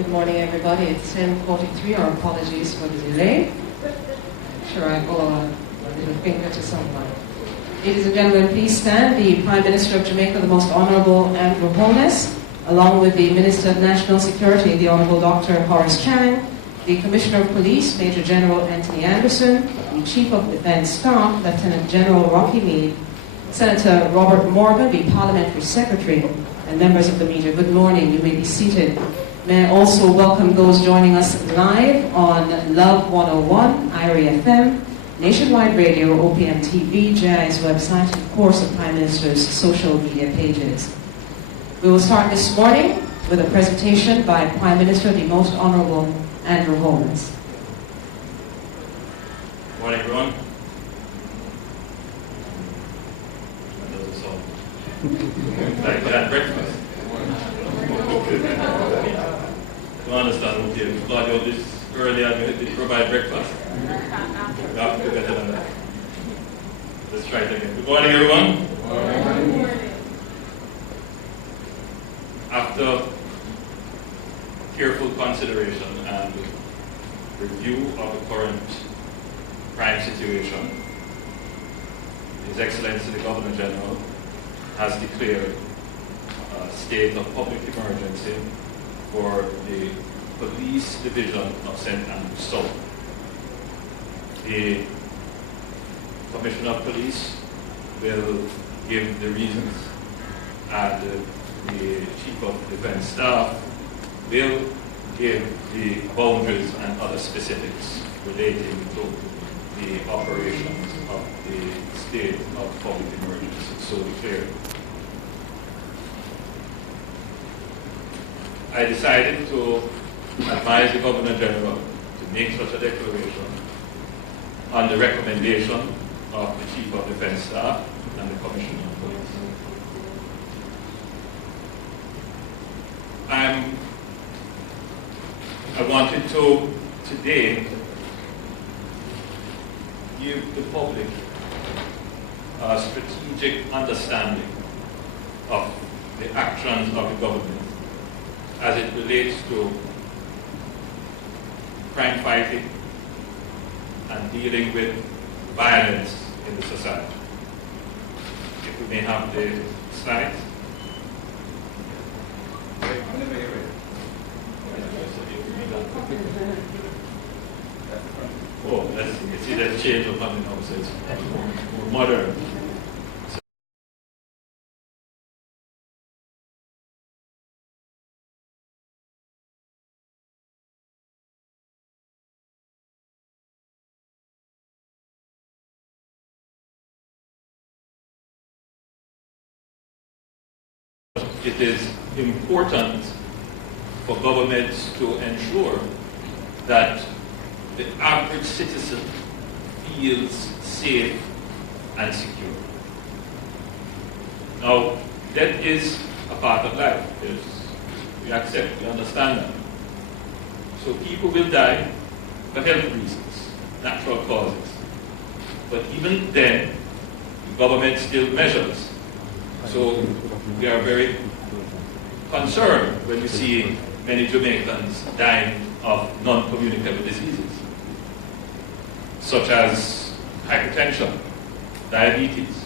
Good morning, everybody. It's 10:43. Our apologies for the delay. Sure, I owe a little finger to someone. Ladies and gentlemen, please stand. The Prime Minister of Jamaica, the Most Honourable Holness, along with the Minister of National Security, the Honourable Dr. Horace Chang, the Commissioner of Police, Major General Anthony Anderson, the Chief of Defence Staff, Lieutenant General Rocky Meade, Senator Robert Morgan, the Parliamentary Secretary, and members of the media. Good morning. You may be seated. May I also welcome those joining us live on Love 101, IRI FM, Nationwide Radio, OPM TV, JI's website, and of course the Prime Minister's social media pages. We will start this morning with a presentation by Prime Minister, the Most Honourable Andrew Holness. Good morning, everyone. Like that breakfast. I understand, okay, we started out this early and we provide breakfast. We have to do better than that. Let's try it again. Good morning, everyone. Good morning. After careful consideration and review of the current crime situation, His Excellency the Governor General has declared a state of public emergency for the Police Division of St. Andrews South. The Commissioner of Police will give the reasons, and the Chief of Defence Staff will give the boundaries and other specifics relating to the operations of the state of public emergency so declared. I decided to advise the Governor General to make such a declaration on the recommendation of the Chief of Defence Staff and the Commissioner of Police. I wanted to today give the public a strategic understanding of the actions of the government as it relates to crime fighting and dealing with violence in the society. If we may have the slides. Oh, let's see. You see that change of something now, so it's more modern. It is important for governments to ensure that the average citizen feels safe and secure. Now, death is a part of life. We accept, we understand that. So people will die for health reasons, natural causes. But even then, the government still measures. So we are very concerned when we see many Jamaicans dying of non-communicable diseases, such as hypertension, diabetes,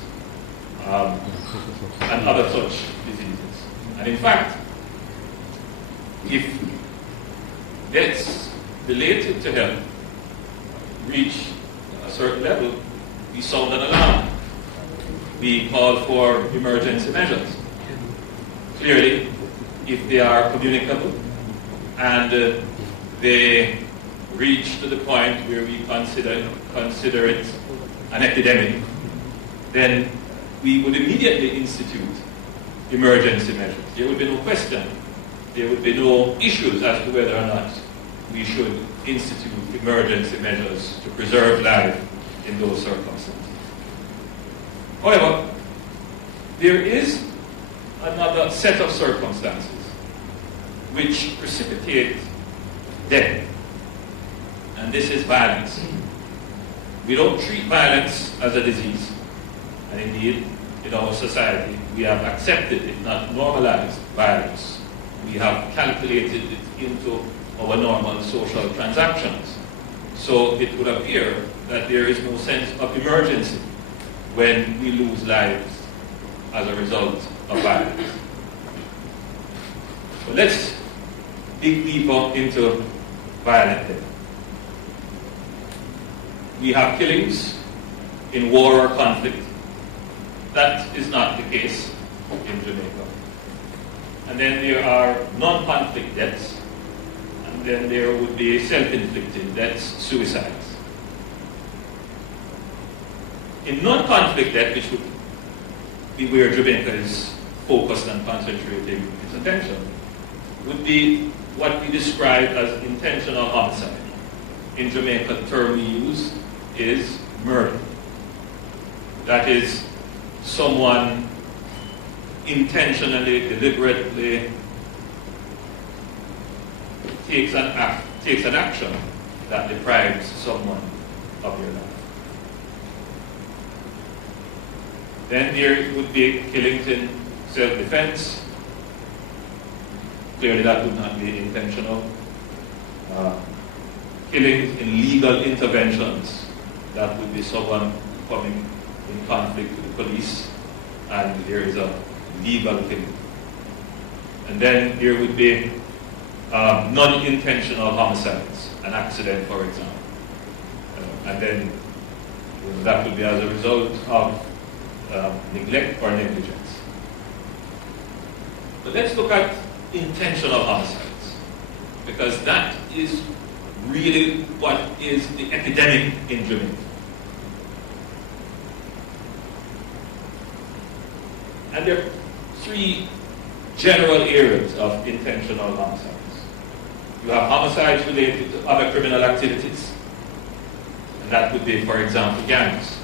and other such diseases. And in fact, if deaths related to health reach a certain level, we sound an alarm. We call for emergency measures. Clearly, if they are communicable and they reach to the point where we consider it an epidemic, then we would immediately institute emergency measures. There would be no question. There would be no issues as to whether or not we should institute emergency measures to preserve life in those circumstances. However, there is another set of circumstances which precipitate death, and this is violence. We don't treat violence as a disease, and indeed, in our society, we have accepted, if not normalized, violence we have calculated it into our normal social transactions. So it would appear that there is no sense of emergency when we lose lives as a result of violence. But let's dig deeper into violent death. We have killings in war or conflict. That is not the case in Jamaica. And then there are non-conflict deaths, and then there would be self-inflicted deaths, suicides. In non-conflict death, which would be where Jamaica is focused and concentrating its attention, would be what we describe as intentional homicide. In Jamaica, the term we use is murder. That is, someone intentionally, deliberately takes an action that deprives someone of their life. Then there would be killings in self-defense. Clearly that would not be intentional. Killings in legal interventions. That would be someone coming in conflict with the police and there is a legal killing. And then there would be non-intentional homicides, an accident for example. And then that would be as a result of neglect or negligence. But let's look at intentional homicides, because that is really what is the epidemic in Jamaica. And there are three general areas of intentional homicides. You have homicides related to other criminal activities, and that would be, for example, gangs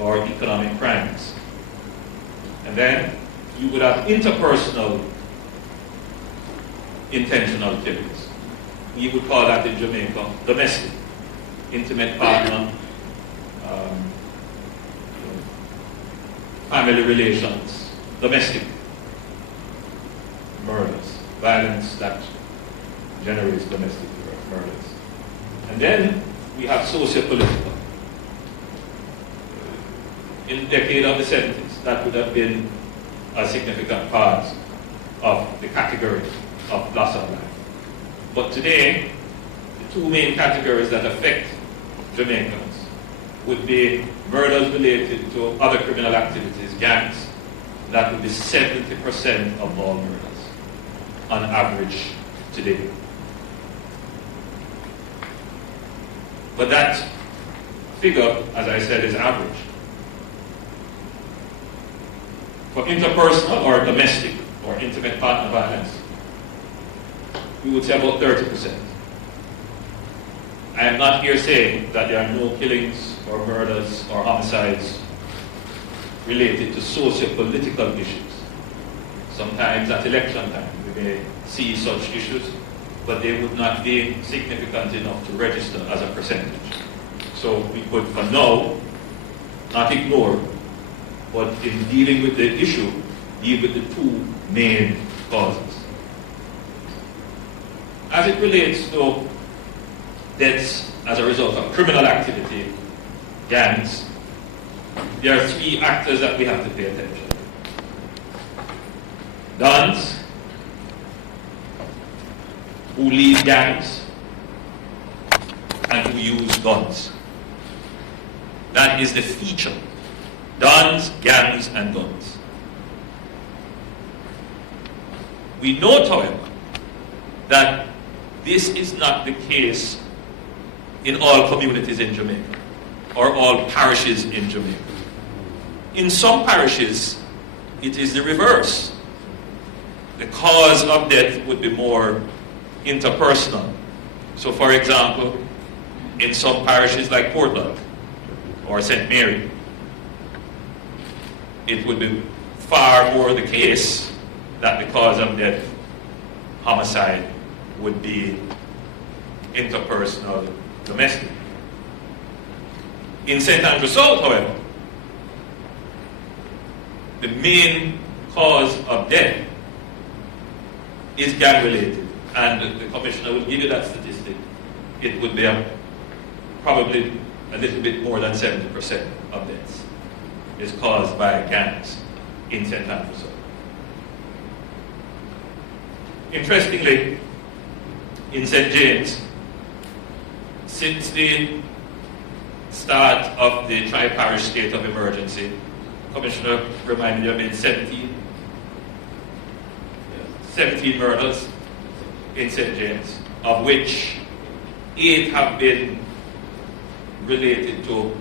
or economic crimes. And then you would have interpersonal intentional killings. We would call that in Jamaica domestic, intimate partner, family relations, domestic murders, violence that generates domestic murders. And then we have socio-political. In the decade of the 70s, that would have been a significant part of the category of loss of life. But today, the two main categories that affect Jamaicans would be murders related to other criminal activities, gangs. That would be 70% of all murders, on average, today. But that figure, as I said, is average. For interpersonal or domestic or intimate partner violence, we would say about 30%. I am not here saying that there are no killings or murders or homicides related to socio-political issues. Sometimes at election time we may see such issues, but they would not be significant enough to register as a percentage. So we could, for now, not ignore, but in dealing with the issue, deal with the two main causes. As it relates to deaths as a result of criminal activity, gangs, there are three actors that we have to pay attention to. Dons, who lead gangs, and who use guns. That is the feature. Dons, gangs, and guns. We note, however, that this is not the case in all communities in Jamaica, or all parishes in Jamaica. In some parishes, it is the reverse. The cause of death would be more interpersonal. So, for example, in some parishes like Portland or St. Mary, it would be far more the case that the cause of death, homicide, would be interpersonal, domestic. In St. Andrew South, however, the main cause of death is gang-related, and the Commissioner will give you that statistic. It would be probably a little bit more than 70% of deaths is caused by gangs in St. Andrews. Interestingly, in St. James, since the start of the tri-parish state of emergency, Commissioner reminded you, I mean 17 murders in St. James, of which 8 have been related to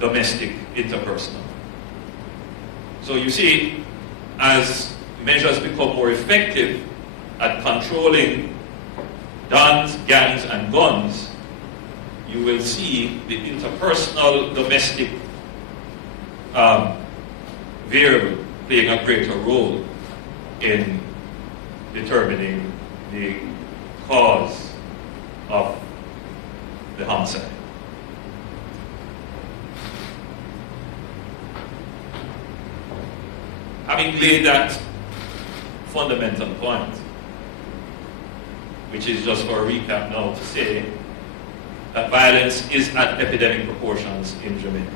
domestic interpersonal. So you see, as measures become more effective at controlling dons, gangs, and guns, you will see the interpersonal domestic variable playing a greater role in determining the cause of the homicide. Having laid that fundamental point, which is just for a recap now to say that violence is at epidemic proportions in Jamaica.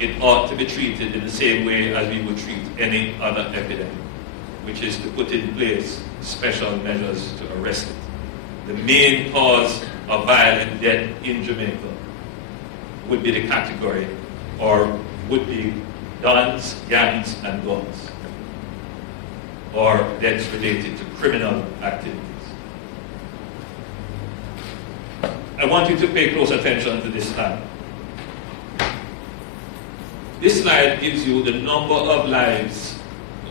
It ought to be treated in the same way as we would treat any other epidemic, which is to put in place special measures to arrest it. The main cause of violent death in Jamaica would be the category, or would be guns, gangs, and guns, or deaths related to criminal activities. I want you to pay close attention to this slide. This slide gives you the number of lives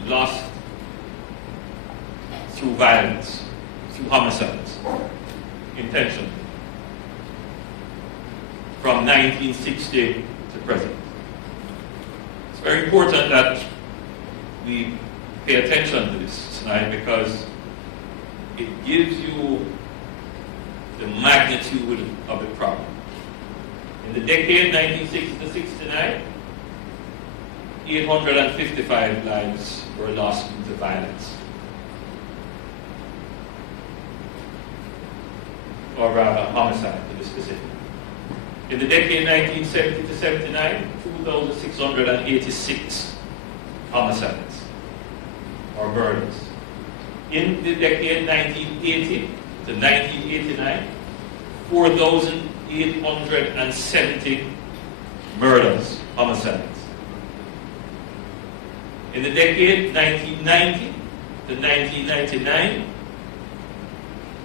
lost through violence, through homicides, intentionally, from 1960 to present. It's very important that we pay attention to this slide because it gives you the magnitude of the problem. In the decade 1960 to 69, 855 lives were lost to violence. Or rather, homicide to be specific. In the decade 1970 to 79, 2,686 homicides or murders. In the decade 1980 to 1989, 4,870 murders, homicides. In the decade 1990 to 1999,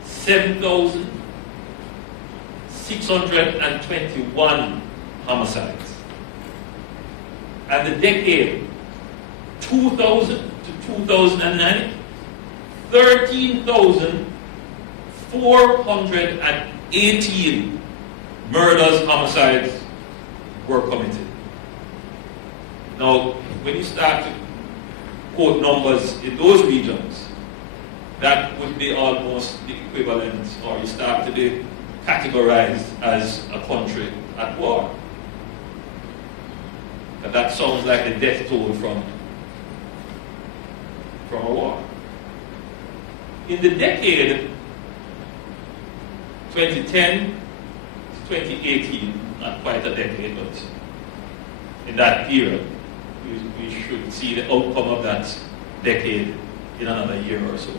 7,621 homicides. And the decade 2000 to 2009, 13,418 murders, homicides were committed. Now, when you start to quote numbers in those regions, that would be almost the equivalent, or you start to be categorized as a country at war. And that sounds like the death toll from a war. In the decade 2010 to 2018, not quite a decade, but in that period, we should see the outcome of that decade in another year or so.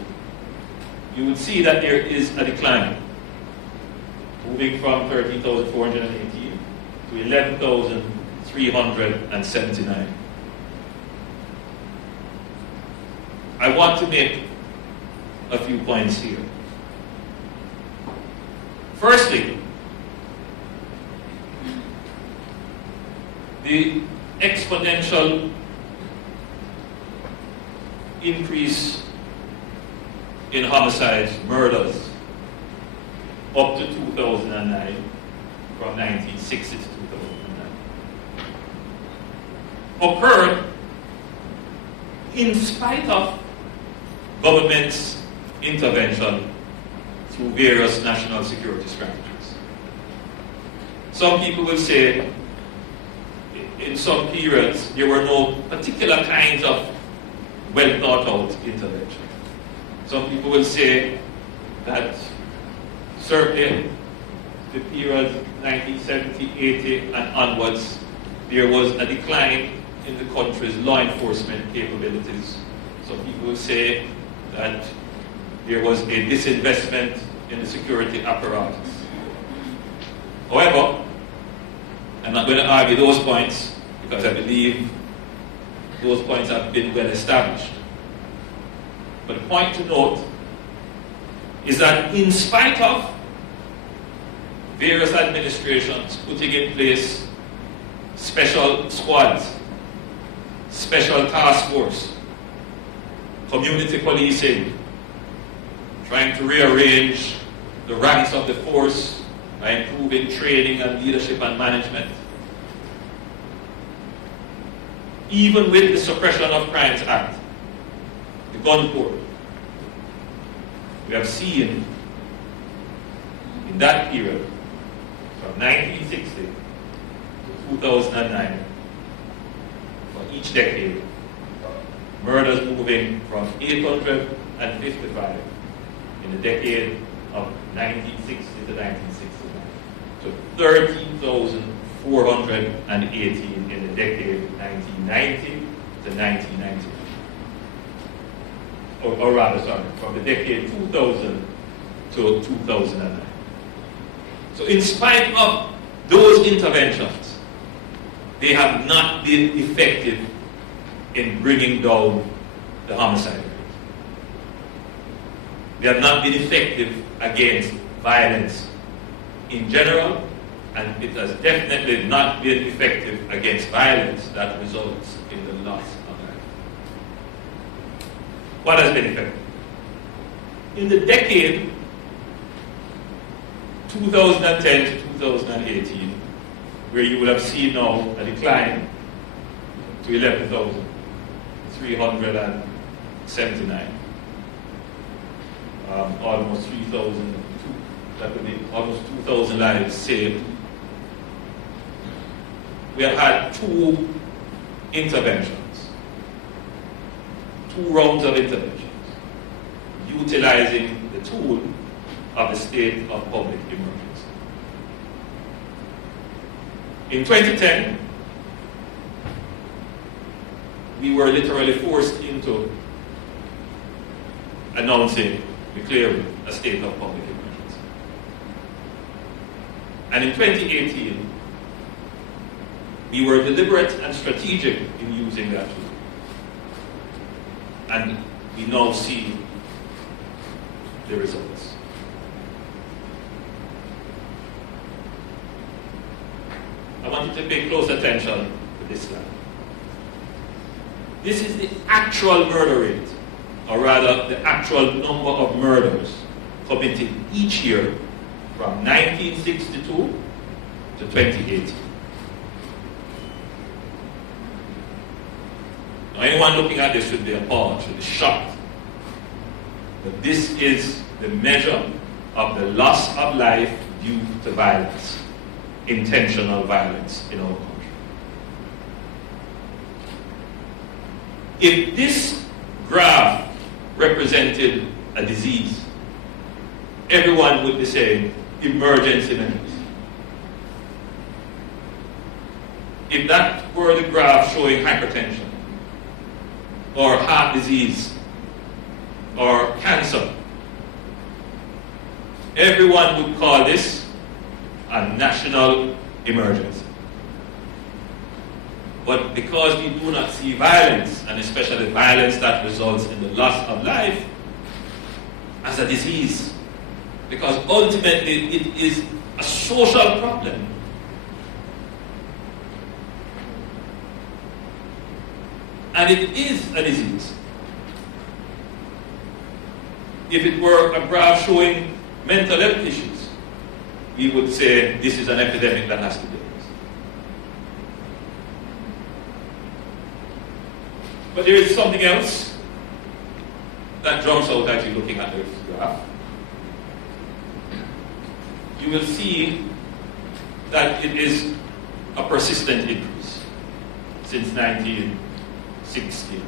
You would see that there is a decline, moving from 13,418 to 11,379. I want to make a few points here. Firstly, the exponential increase in homicides, murders, up to 2009, from 1960 to 2009, occurred in spite of government's intervention through various national security strategies. Some people will say in some periods there were no particular kinds of well thought out intervention. Some people will say that certainly the period 1970, 80 and onwards, there was a decline in the country's law enforcement capabilities. Some people will say that there was a disinvestment in the security apparatus. However, I'm not going to argue those points because I believe those points have been well established. But the point to note is that in spite of various administrations putting in place special squads, special task force, community policing, trying to rearrange the ranks of the force by improving training and leadership and management. Even with the Suppression of Crimes Act, the gun code, we have seen in that period, from 1960 to 2009, for each decade, murders moving from 855 in the decade of 1960 to 1969 to 13,418 in the decade 1990 to 1990. Or rather, sorry, from the decade 2000 to 2009. So in spite of those interventions, they have not been effective in bringing down the homicide rate. They have not been effective against violence in general, and it has definitely not been effective against violence that results in the loss of life. What has been effective? In the decade 2010 to 2018, where you will have seen now a decline to 11,379, almost 3,000, that would be almost 2,000 lives saved. We have had two interventions, two rounds of interventions, utilizing the tool of the state of public emergency. In 2010, we were literally forced into declaring a state of public emergency. And in 2018, we were deliberate and strategic in using that tool. And we now see the results. I want you to pay close attention to this slide. This is the actual murder rate, or rather the actual number of murders committed each year from 1962 to 2018. Now, anyone looking at this should be appalled, should be shocked. But this is the measure of the loss of life due to violence, intentional violence in our country. If this graph represented a disease, everyone would be saying emergency measures. If that were the graph showing hypertension, or heart disease, or cancer, everyone would call this a national emergency. But because we do not see violence, and especially violence that results in the loss of life, as a disease, because ultimately it is a social problem. And it is a disease. If it were a graph showing mental health issues, we would say this is an epidemic that has to be addressed. But there is something else that jumps out at you looking at this graph. You will see that it is a persistent increase since 1962.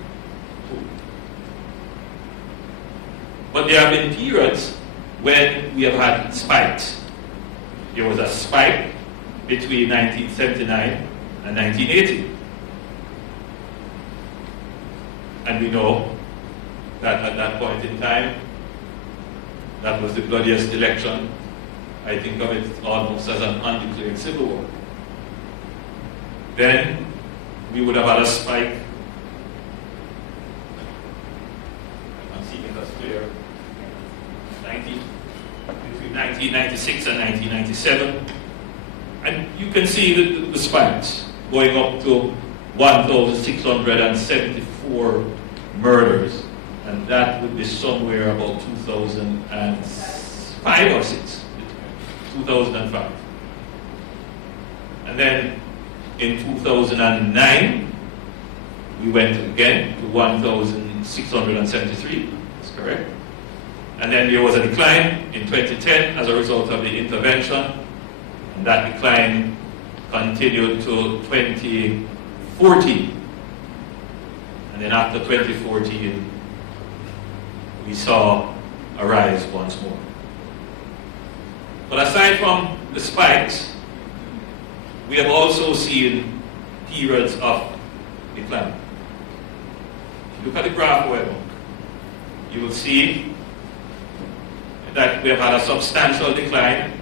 But there have been periods when we have had spikes. There was a spike between 1979 and 1980. And we know that at that point in time, that was the bloodiest election. I think of it almost as an undeclared civil war. Then we would have had a spike. I'm seeing that's clear. Between 1996 and 1997. And you can see the spikes going up to 1,674 murders. And that would be somewhere about 2005 or 6. 2005. And then in 2009, we went again to 1,673. That's correct. And then there was a decline in 2010 as a result of the intervention. And that decline continued to 2014. And then after 2014, we saw a rise once more. But aside from the spikes, we have also seen periods of decline. If you look at the graph, however, you will see that we have had a substantial decline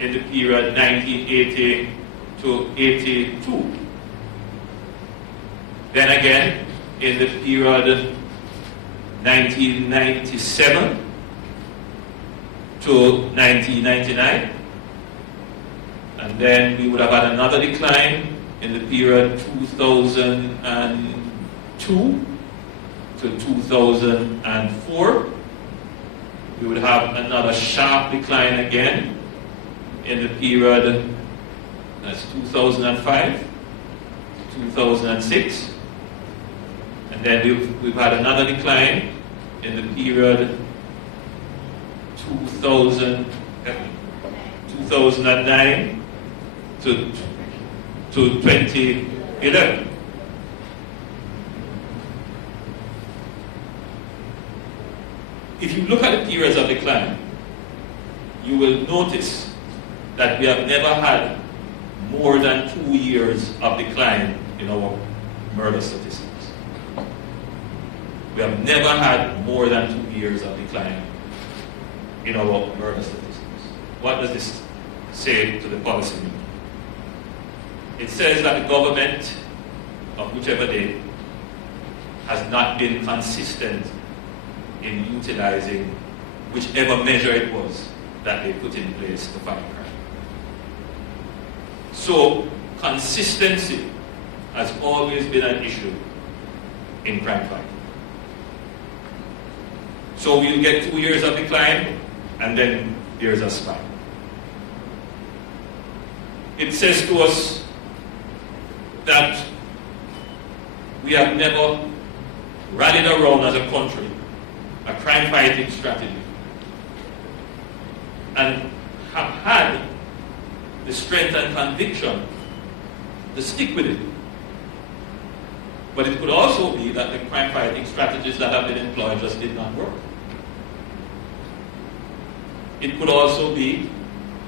in the period 1980 to 82. Then again, in the period 1997 to 1999. And then we would have had another decline in the period 2002 to 2004. We would have another sharp decline again in the period, that's 2005 to 2006. And then we've had another decline in the period 2009 to 2011. If you look at the periods of decline, you will notice that we have never had more than 2 years of decline in our murder statistics. We have never had more than 2 years of decline in our murder statistics. What does this say to the policy? It says that the government of whichever day has not been consistent in utilizing whichever measure it was that they put in place to fight crime. So consistency has always been an issue in crime fighting. So we'll get 2 years of decline, and then there's a spike. It says to us that we have never rallied around as a country a crime fighting strategy and have had the strength and conviction to stick with it. But it could also be that the crime fighting strategies that have been employed just did not work. It could also be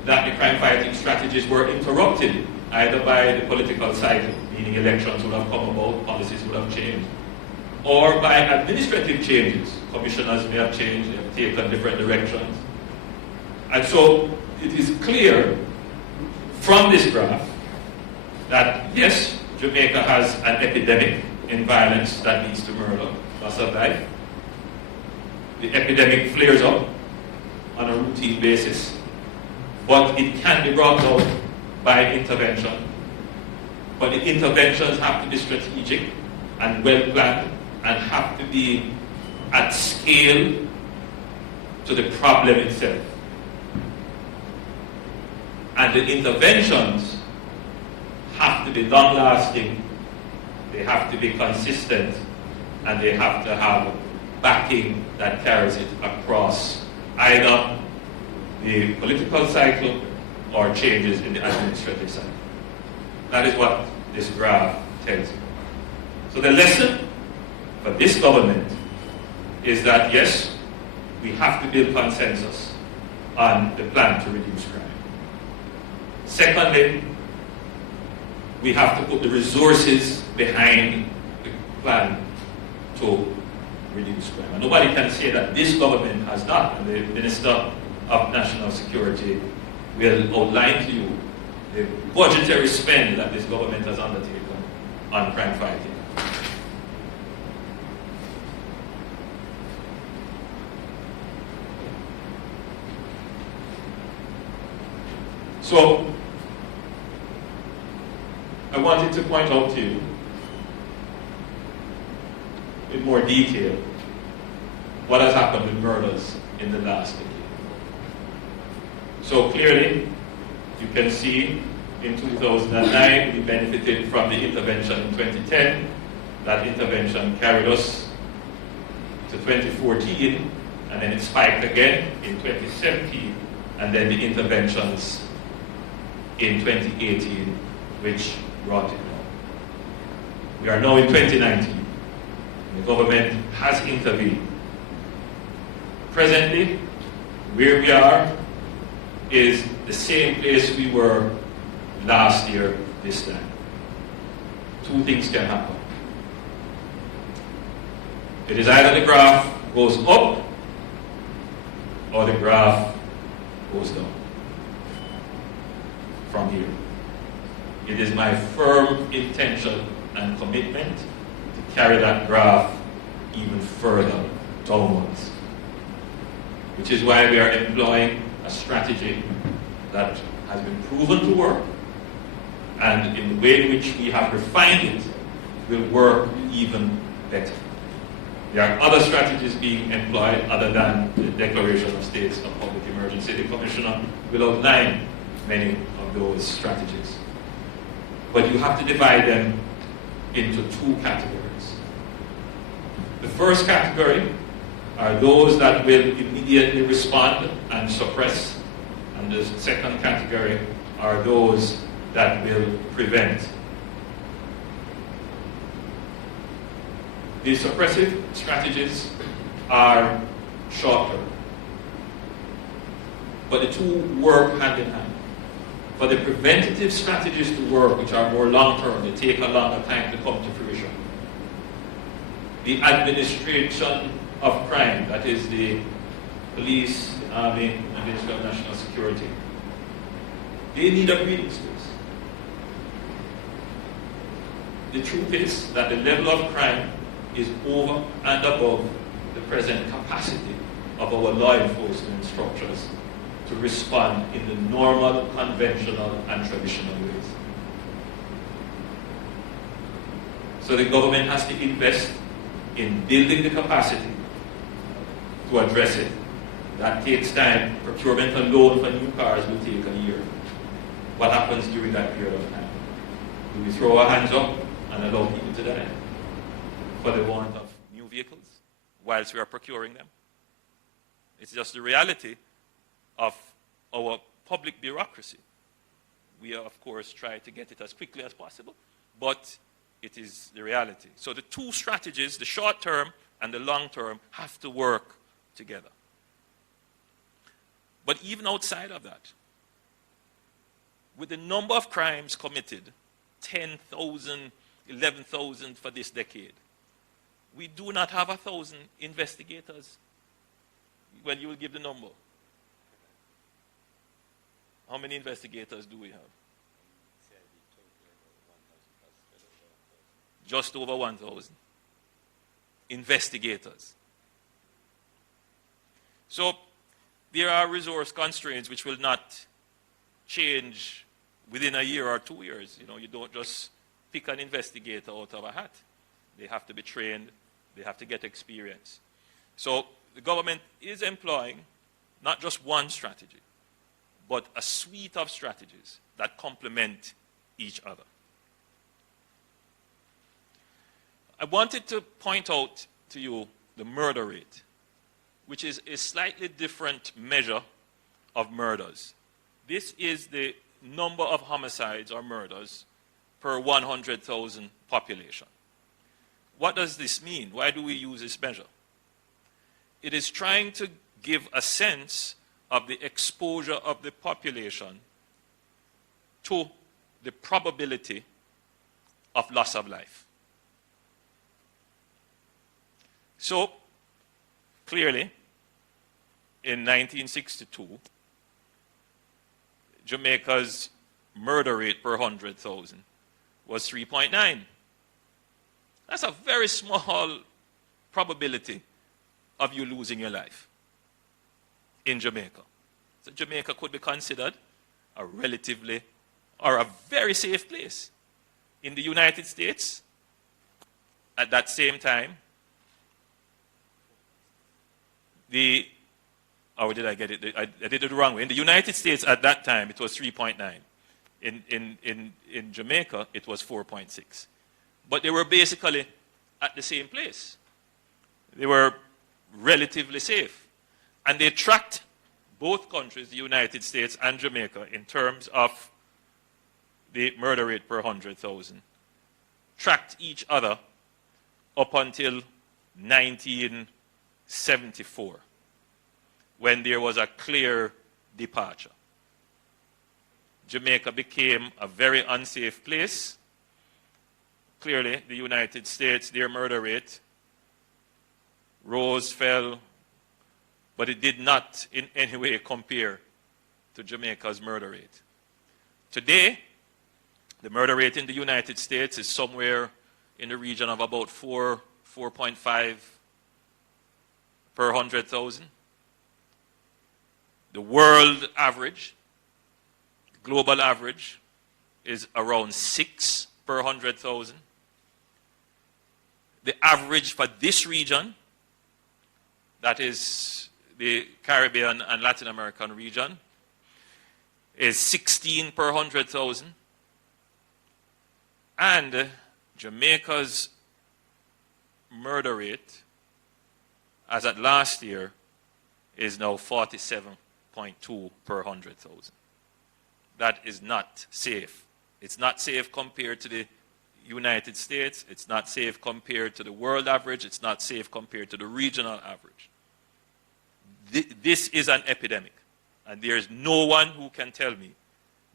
that the crime fighting strategies were interrupted either by the political cycle, meaning elections would have come about, policies would have changed, or by administrative changes. Commissioners may have changed, they have taken different directions. And so it is clear from this graph that yes, Jamaica has an epidemic in violence that leads to murder, loss of life. The epidemic flares up on a routine basis, but it can be brought down by intervention. But the interventions have to be strategic and well planned and have to be at scale to the problem itself. And the interventions have to be long-lasting, they have to be consistent, and they have to have backing that carries it across either the political cycle or changes in the administrative cycle. That is what this graph tells you. So the lesson for this government is that yes, we have to build consensus on the plan to reduce crime. Secondly, we have to put the resources behind the plan to reduce crime. And nobody can say that this government has not. And the Minister of National Security will outline to you the budgetary spend that this government has undertaken on crime fighting. So, I wanted to point out to you in more detail what has happened with murders in the last decade. So clearly, you can see in 2009 we benefited from the intervention in 2010. That intervention carried us to 2014, and then it spiked again in 2017, and then the interventions in 2018, which brought it down. We are now in 2019. The government has intervened. Presently, where we are is the same place we were last year this time. Two things can happen. It is either the graph goes up or the graph goes down from here. It is my firm intention and commitment to carry that graph even further downwards, which is why we are employing a strategy that has been proven to work, and in the way in which we have refined it will work even better. There are other strategies being employed other than the declaration of states of public emergency. The Commissioner will outline many of those strategies. But you have to divide them into two categories. The first category are those that will immediately respond and suppress, and the second category are those that will prevent. The suppressive strategies are short-term, but the two work hand in hand. For the preventative strategies to work, which are more long-term, they take a longer time to come to fruition. The administration of crime, that is the police, the army, and the Ministry of National Security, they need a breathing space. The truth is that the level of crime is over and above the present capacity of our law enforcement structures to respond in the normal, conventional, and traditional ways. So the government has to invest in building the capacity to address it. That takes time. Procurement alone for new cars will take a year. What happens during that period of time? Do we throw our hands up and allow people to die for the want of new vehicles whilst we are procuring them? It's just the reality of our public bureaucracy. We, of course, try to get it as quickly as possible, but it is the reality. So the two strategies, the short term and the long term, have to work together. But even outside of that, with the number of crimes committed, 10,000, 11,000 for this decade, we do not have 1,000 investigators. Well, you will give the number. How many investigators do we have? Just over 1,000 investigators. So there are resource constraints which will not change within a year or 2 years. You know, you don't just pick an investigator out of a hat. They have to be trained. They have to get experience. So the government is employing not just one strategy, but a suite of strategies that complement each other. I wanted to point out to you the murder rate, which is a slightly different measure of murders. This is the number of homicides or murders per 100,000 population. What does this mean? Why do we use this measure? It is trying to give a sense of the exposure of the population to the probability of loss of life. So, clearly, in 1962, Jamaica's murder rate per 100,000 was 3.9. That's a very small probability of you losing your life in Jamaica. So Jamaica could be considered a relatively or a very safe place. In the United States, at that same time, or did I get it? I did it the wrong way. In the United States at that time, it was 3.9. In Jamaica, it was 4.6. But they were basically at the same place. They were relatively safe. And they tracked both countries, the United States and Jamaica, in terms of the murder rate per 100,000. Tracked each other up until 1974, when there was a clear departure. Jamaica became a very unsafe place. Clearly, the United States, their murder rate rose, fell, but it did not in any way compare to Jamaica's murder rate. Today, the murder rate in the United States is somewhere in the region of about 4.5 per 100,000. The world average, global average, is around 6 per 100,000. The average for this region, that is the Caribbean and Latin American region, is 16 per 100,000. And Jamaica's murder rate, as at last year, is now 47.2 per 100,000. That is not safe. It's not safe compared to the United States. It's not safe compared to the world average. It's not safe compared to the regional average. This is an epidemic. And there is no one who can tell me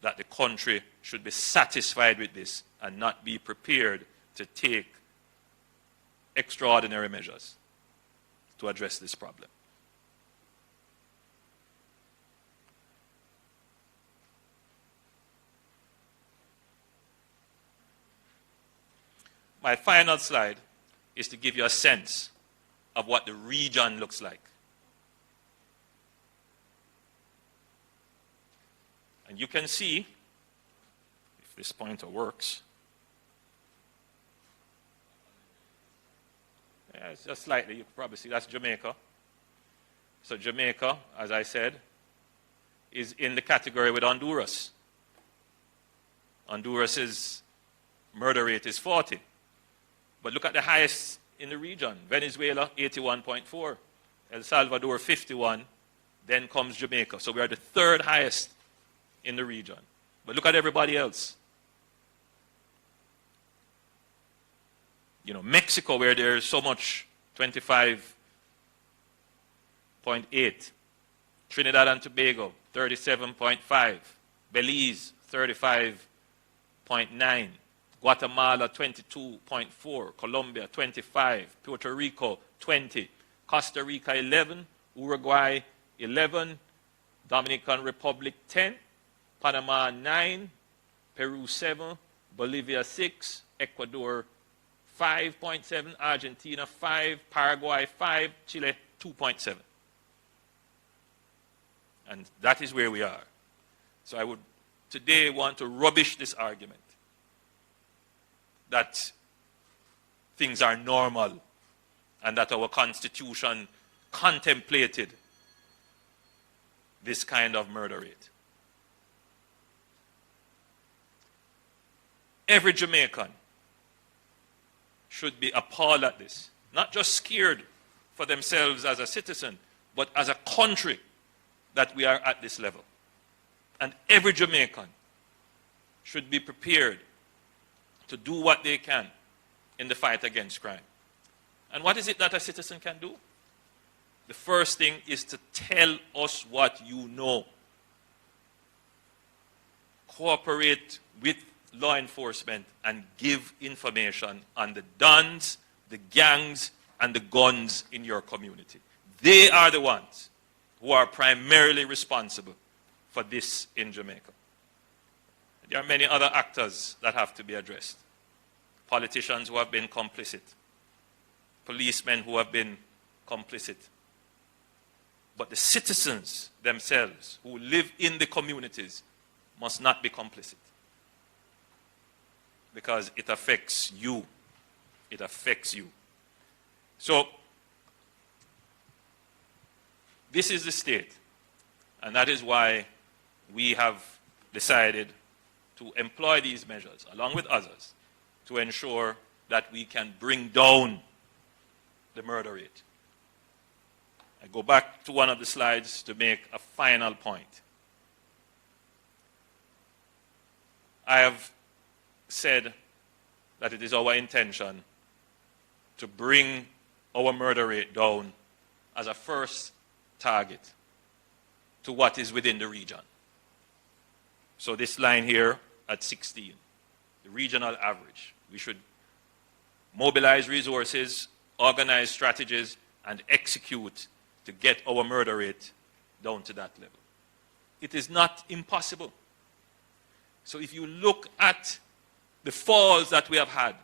that the country should be satisfied with this and not be prepared to take extraordinary measures to address this problem. My final slide is to give you a sense of what the region looks like. And you can see, if this pointer works, yeah, it's just slightly, you can probably see that's Jamaica. So Jamaica, as I said, is in the category with Honduras. Honduras's murder rate is 40. But look at the highest in the region. Venezuela, 81.4. El Salvador, 51. Then comes Jamaica. So we are the third highest in the region. But look at everybody else. You know, Mexico, where there's so much, 25.8. Trinidad and Tobago, 37.5. Belize, 35.9. Guatemala, 22.4. Colombia, 25. Puerto Rico, 20. Costa Rica, 11. Uruguay, 11. Dominican Republic, 10. Panama, 9. Peru, 7. Bolivia, 6. Ecuador, 5.7. Argentina, 5. Paraguay, 5. Chile, 2.7. And that is where we are. So I would today want to rubbish this argument that things are normal and that our Constitution contemplated this kind of murder rate. Every Jamaican should be appalled at this, not just scared for themselves as a citizen, but as a country that we are at this level. And every Jamaican should be prepared to do what they can in the fight against crime. And what is it that a citizen can do? The first thing is to tell us what you know. Cooperate with law enforcement and give information on the dons, the gangs, and the guns in your community. They are the ones who are primarily responsible for this in Jamaica. There are many other actors that have to be addressed. Politicians who have been complicit. Policemen who have been complicit. But the citizens themselves who live in the communities must not be complicit. Because it affects you. It affects you. So, this is the state. And that is why we have decided to employ these measures, along with others, to ensure that we can bring down the murder rate. I go back to one of the slides to make a final point. I have said that it is our intention to bring our murder rate down as a first target to what is within the region. So this line here at 16, the regional average. We should mobilize resources, organize strategies, and execute to get our murder rate down to that level. It is not impossible. So if you look at the falls that we have had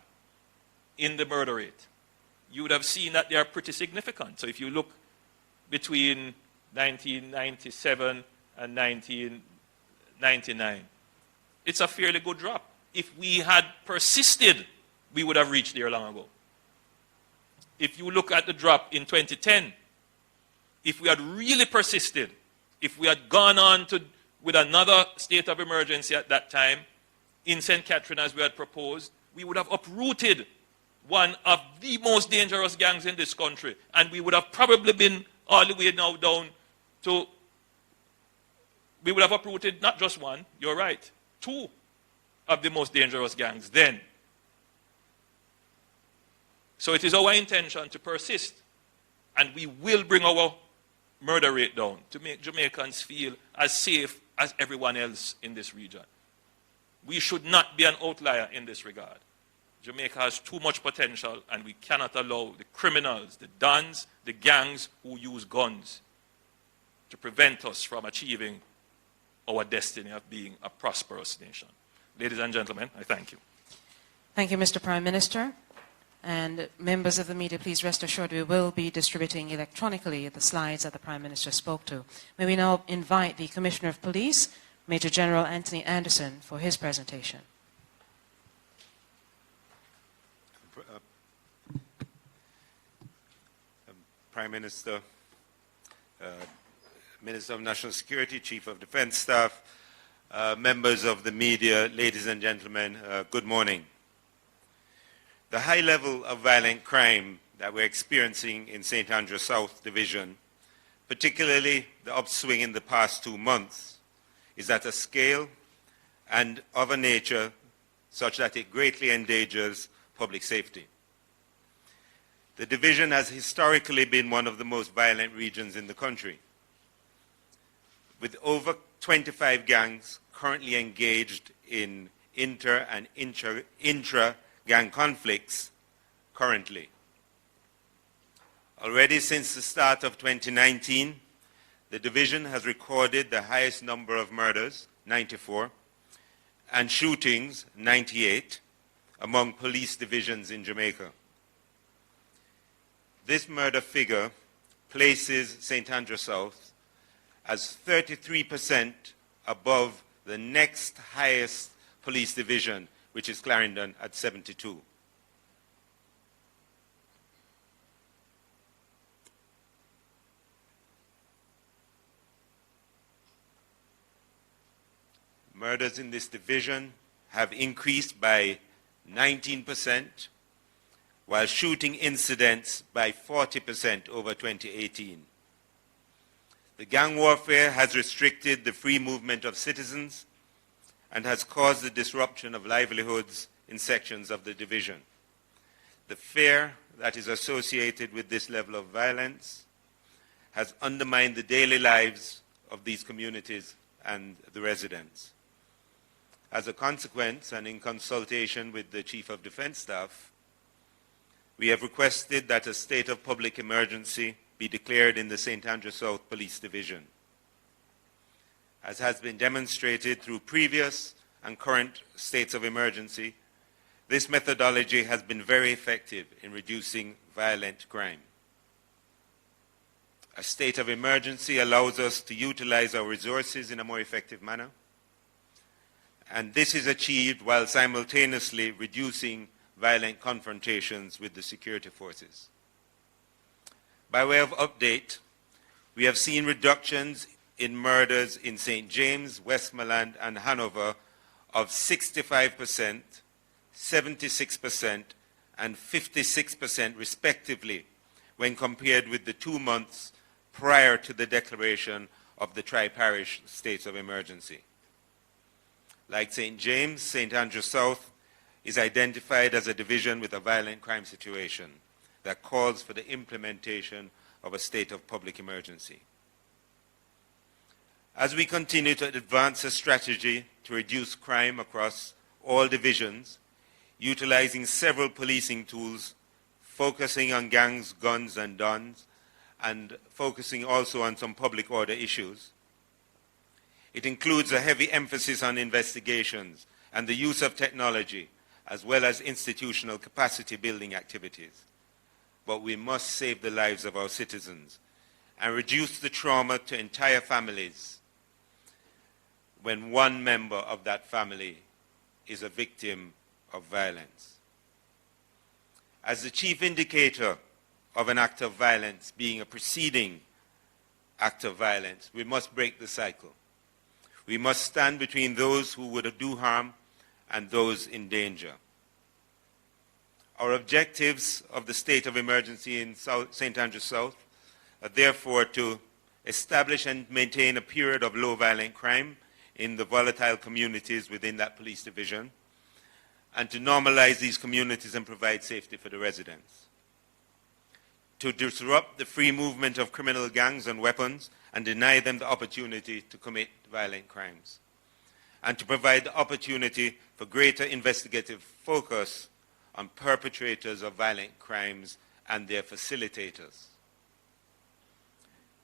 in the murder rate, you would have seen that they are pretty significant. So if you look between 1997 and 1999, it's a fairly good drop. If we had persisted, we would have reached there long ago. If you look at the drop in 2010, if we had really persisted, if we had gone on with another state of emergency at that time, in St. Catherine as we had proposed, we would have uprooted one of the most dangerous gangs in this country, and we would have probably been all the way now down to, we would have uprooted not just one, you're right, two of the most dangerous gangs then. So it is our intention to persist, and we will bring our murder rate down to make Jamaicans feel as safe as everyone else in this region. We should not be an outlier in this regard. Jamaica has too much potential, and we cannot allow the criminals, the dons, the gangs who use guns to prevent us from achieving our destiny of being a prosperous nation. Ladies and gentlemen, I thank you. Thank you, Mr. Prime Minister. And members of the media, please rest assured we will be distributing electronically the slides that the Prime Minister spoke to. May we now invite the Commissioner of Police, Major General Anthony Anderson, for his presentation. Prime Minister, Minister of National Security, Chief of Defense Staff, members of the media, ladies and gentlemen, good morning. The high level of violent crime that we're experiencing in St. Andrew South Division, particularly the upswing in the past 2 months, is at a scale and of a nature such that it greatly endangers public safety. The division has historically been one of the most violent regions in the country, with over 25 gangs currently engaged in inter- and intra-gang conflicts currently. Already since the start of 2019, the division has recorded the highest number of murders, 94, and shootings, 98, among police divisions in Jamaica. This murder figure places St. Andrew South as 33% above the next highest police division, which is Clarendon at 72. Murders in this division have increased by 19%, while shooting incidents by 40% over 2018. The gang warfare has restricted the free movement of citizens and has caused the disruption of livelihoods in sections of the division. The fear that is associated with this level of violence has undermined the daily lives of these communities and the residents. As a consequence, and in consultation with the Chief of Defense Staff, we have requested that a state of public emergency be declared in the St. Andrew South Police Division. As has been demonstrated through previous and current states of emergency, this methodology has been very effective in reducing violent crime. A state of emergency allows us to utilize our resources in a more effective manner, and this is achieved while simultaneously reducing violent confrontations with the security forces. By way of update, we have seen reductions in murders in St. James, Westmoreland, and Hanover of 65%, 76%, and 56% respectively when compared with the 2 months prior to the declaration of the tri-parish states of emergency. Like St. James, St. Andrew South is identified as a division with a violent crime situation that calls for the implementation of a state of public emergency. As we continue to advance a strategy to reduce crime across all divisions, utilizing several policing tools, focusing on gangs, guns, and dons, and focusing also on some public order issues, it includes a heavy emphasis on investigations and the use of technology, as well as institutional capacity building activities. But we must save the lives of our citizens and reduce the trauma to entire families when one member of that family is a victim of violence. As the chief indicator of an act of violence being a preceding act of violence, we must break the cycle. We must stand between those who would do harm and those in danger. Our objectives of the state of emergency in St. Andrew South are therefore to establish and maintain a period of low violent crime in the volatile communities within that police division, and to normalize these communities and provide safety for the residents. To disrupt the free movement of criminal gangs and weapons and deny them the opportunity to commit violent crimes. And to provide the opportunity for greater investigative focus on perpetrators of violent crimes and their facilitators.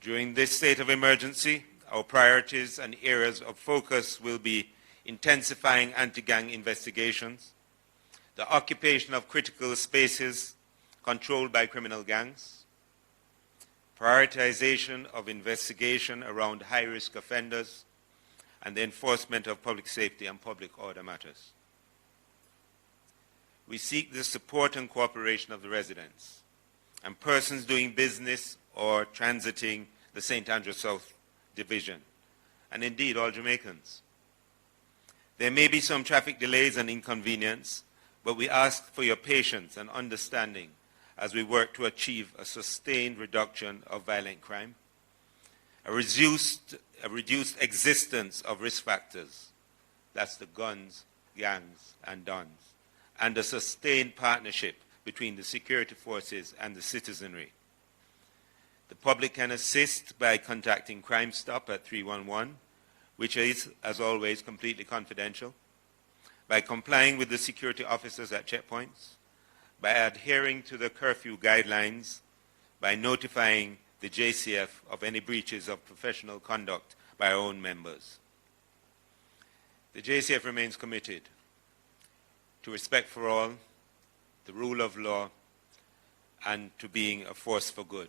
During this state of emergency, our priorities and areas of focus will be intensifying anti-gang investigations, the occupation of critical spaces controlled by criminal gangs, prioritization of investigation around high-risk offenders, and the enforcement of public safety and public order matters. We seek the support and cooperation of the residents and persons doing business or transiting the St. Andrew South Division, and indeed all Jamaicans. There may be some traffic delays and inconvenience, but we ask for your patience and understanding as we work to achieve a sustained reduction of violent crime, a reduced existence of risk factors, that's the guns, gangs, and dons, and a sustained partnership between the security forces and the citizenry. The public can assist by contacting Crime Stop at 311, which is, as always, completely confidential, by complying with the security officers at checkpoints, by adhering to the curfew guidelines, by notifying the JCF of any breaches of professional conduct by our own members. The JCF remains committed to respect for all, the rule of law, and to being a force for good.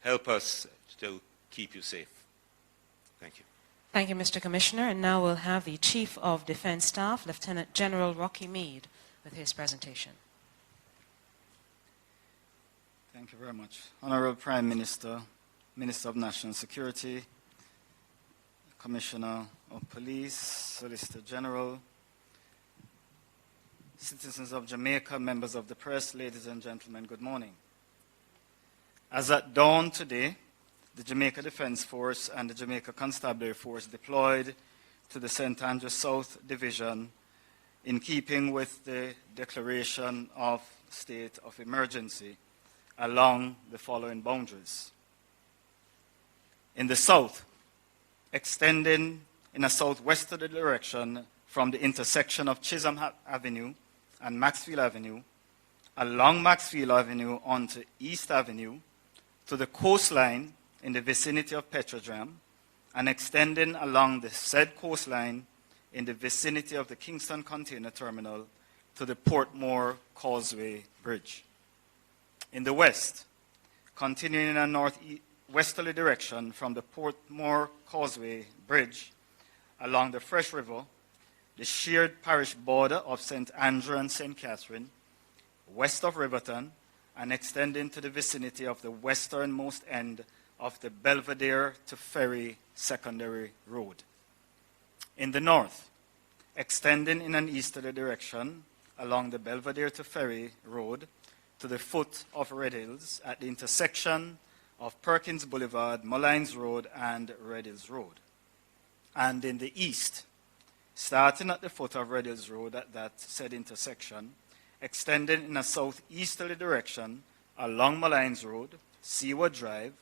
Help us to keep you safe. Thank you. Thank you, Mr. Commissioner. And now we'll have the Chief of Defense Staff, Lieutenant General Rocky Meade, with his presentation. Thank you very much. Honourable Prime Minister, Minister of National Security, Commissioner of Police, Solicitor General, citizens of Jamaica, members of the press, ladies and gentlemen, good morning. As at dawn today, the Jamaica Defence Force and the Jamaica Constabulary Force deployed to the St. Andrew South Division in keeping with the declaration of state of emergency along the following boundaries. In the south, extending in a southwesterly direction from the intersection of Chisholm Avenue and Maxfield Avenue, along Maxfield Avenue onto East Avenue, to the coastline in the vicinity of Petrodram, and extending along the said coastline in the vicinity of the Kingston Container Terminal to the Portmore Causeway Bridge. In the west, continuing in a northwesterly direction from the Portmore Causeway Bridge along the Fresh River, the shared parish border of St. Andrew and St. Catherine, west of Riverton, and extending to the vicinity of the westernmost end of the Belvedere to Ferry Secondary Road. In the north, extending in an easterly direction along the Belvedere to Ferry Road to the foot of Red Hills at the intersection of Perkins Boulevard, Mullines Road, and Red Hills Road. And in the east, starting at the foot of Red Hills Road at that said intersection, extending in a southeasterly direction along Mullines Road, Seaward Drive,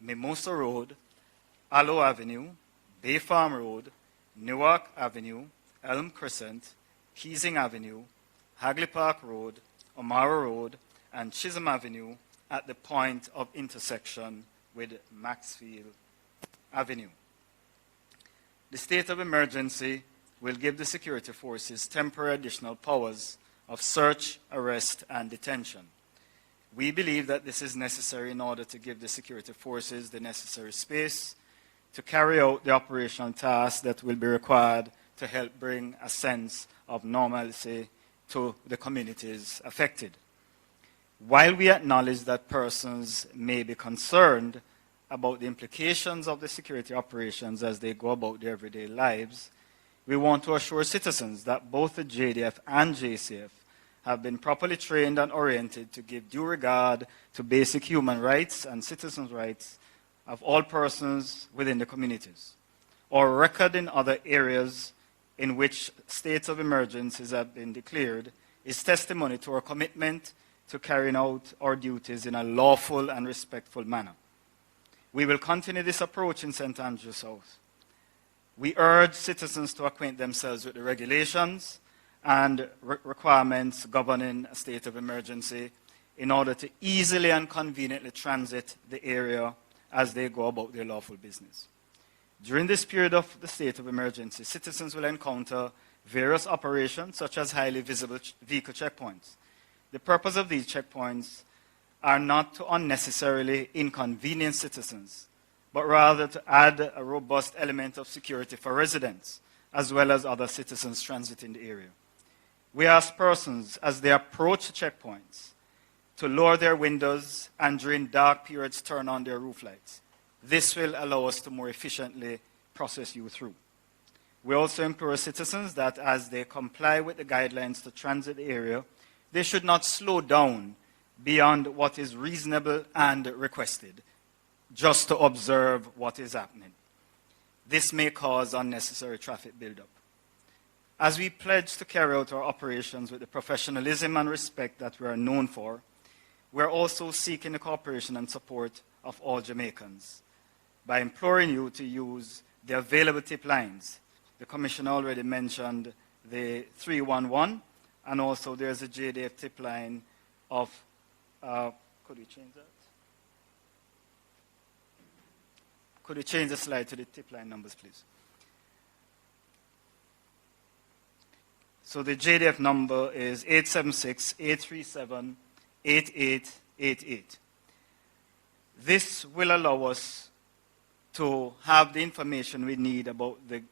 Mimosa Road, Aloe Avenue, Bay Farm Road, Newark Avenue, Elm Crescent, Keesing Avenue, Hagley Park Road, O'Mara Road, and Chisholm Avenue at the point of intersection with Maxfield Avenue. The state of emergency will give the security forces temporary additional powers of search, arrest, and detention. We believe that this is necessary in order to give the security forces the necessary space to carry out the operational tasks that will be required to help bring a sense of normalcy to the communities affected. While we acknowledge that persons may be concerned about the implications of the security operations as they go about their everyday lives, we want to assure citizens that both the JDF and JCF have been properly trained and oriented to give due regard to basic human rights and citizens' rights of all persons within the communities. Our record in other areas in which states of emergencies have been declared is testimony to our commitment to carrying out our duties in a lawful and respectful manner. We will continue this approach in St. Andrew South. We urge citizens to acquaint themselves with the regulations and requirements governing a state of emergency in order to easily and conveniently transit the area as they go about their lawful business. During this period of the state of emergency, citizens will encounter various operations such as highly visible vehicle checkpoints. The purpose of these checkpoints are not to unnecessarily inconvenience citizens, but rather to add a robust element of security for residents, as well as other citizens transiting the area. We ask persons, as they approach checkpoints, to lower their windows and during dark periods turn on their roof lights. This will allow us to more efficiently process you through. We also implore citizens that as they comply with the guidelines to transit the area, they should not slow down beyond what is reasonable and requested, just to observe what is happening. This may cause unnecessary traffic buildup. As we pledge to carry out our operations with the professionalism and respect that we are known for, we are also seeking the cooperation and support of all Jamaicans by imploring you to use the available tip lines. The Commissioner already mentioned the 311, and also there's a JDF tip line of, could we change that? Could we change the slide to the tip line numbers, please? So the JDF number is 876-837-8888. This will allow us to have the information we need about the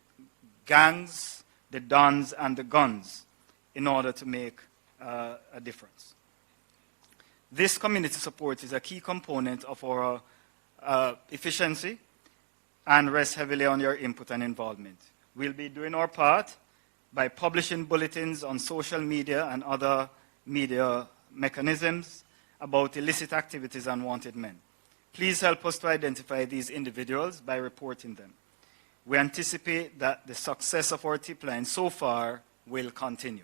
gangs, the dons, and the guns in order to make a difference. This community support is a key component of our efficiency and rests heavily on your input and involvement. We'll be doing our part by publishing bulletins on social media and other media mechanisms about illicit activities and wanted men. Please help us to identify these individuals by reporting them. We anticipate that the success of our tip line so far will continue.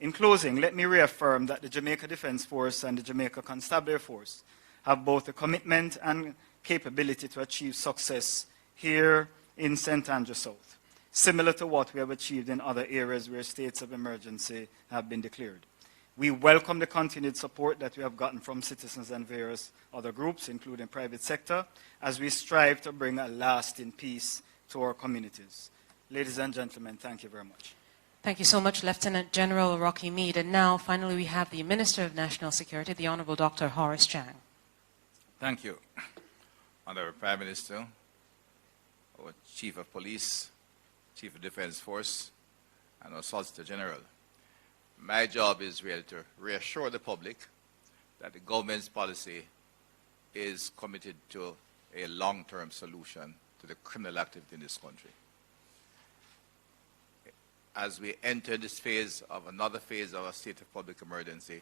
In closing, let me reaffirm that the Jamaica Defence Force and the Jamaica Constabulary Force have both the commitment and capability to achieve success here in St. Andrew South, similar to what we have achieved in other areas where states of emergency have been declared. We welcome the continued support that we have gotten from citizens and various other groups, including private sector, as we strive to bring a lasting peace to our communities. Ladies and gentlemen, thank you very much. Thank you so much, Lieutenant General Rocky Mead. And now, finally, we have the Minister of National Security, the Honourable Dr. Horace Chang. Thank you. Honourable Prime Minister, our Chief of Police, Chief of Defence Force, and our Solicitor General. My job is really to reassure the public that the government's policy is committed to a long-term solution to the criminal activity in this country. As we enter this phase of another phase of a state of public emergency,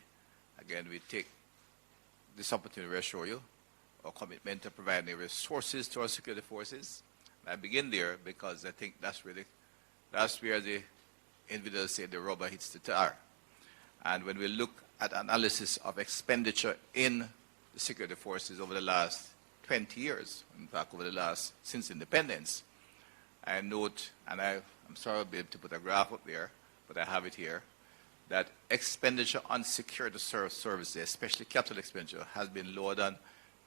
again, we take this opportunity to reassure you our commitment to providing resources to our security forces. And I begin there because I think that's where the individuals say the rubber hits the tar. And when we look at analysis of expenditure in the security forces over the last 20 years, in fact over the last, since independence, I note, and I'm sorry I'll be able to put a graph up there, but I have it here, that expenditure on security services, especially capital expenditure, has been lower than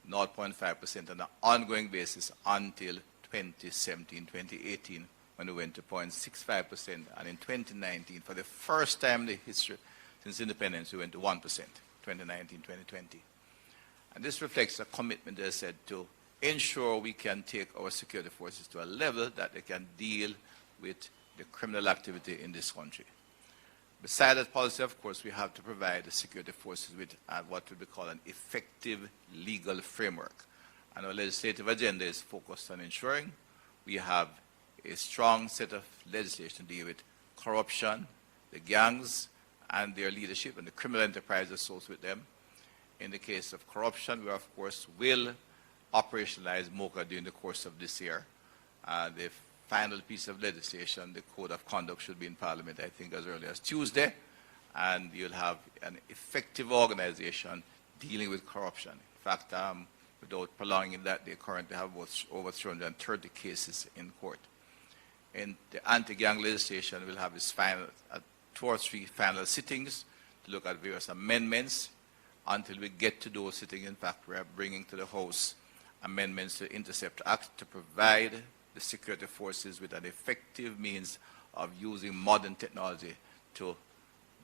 0.5% on an ongoing basis until 2017, 2018, when we went to 0.65%, and in 2019, for the first time in the history since independence, we went to 1%, 2019, 2020. And this reflects a commitment, as I said, to ensure we can take our security forces to a level that they can deal with the criminal activity in this country. Besides that policy, of course, we have to provide the security forces with what we call an effective legal framework. And our legislative agenda is focused on ensuring we have a strong set of legislation to deal with corruption, the gangs and their leadership, and the criminal enterprise associated with them. In the case of corruption, we, of course, will operationalize MOCA during the course of this year. The final piece of legislation, the Code of Conduct, should be in Parliament, I think, as early as Tuesday. And you'll have an effective organization dealing with corruption. In fact, without prolonging that, they currently have over 330 cases in court. In the anti-gang legislation, we'll have its final, 2 or 3 final sittings to look at various amendments. Until we get to those sittings, in fact, we are bringing to the House amendments to Intercept Act to provide the security forces with an effective means of using modern technology to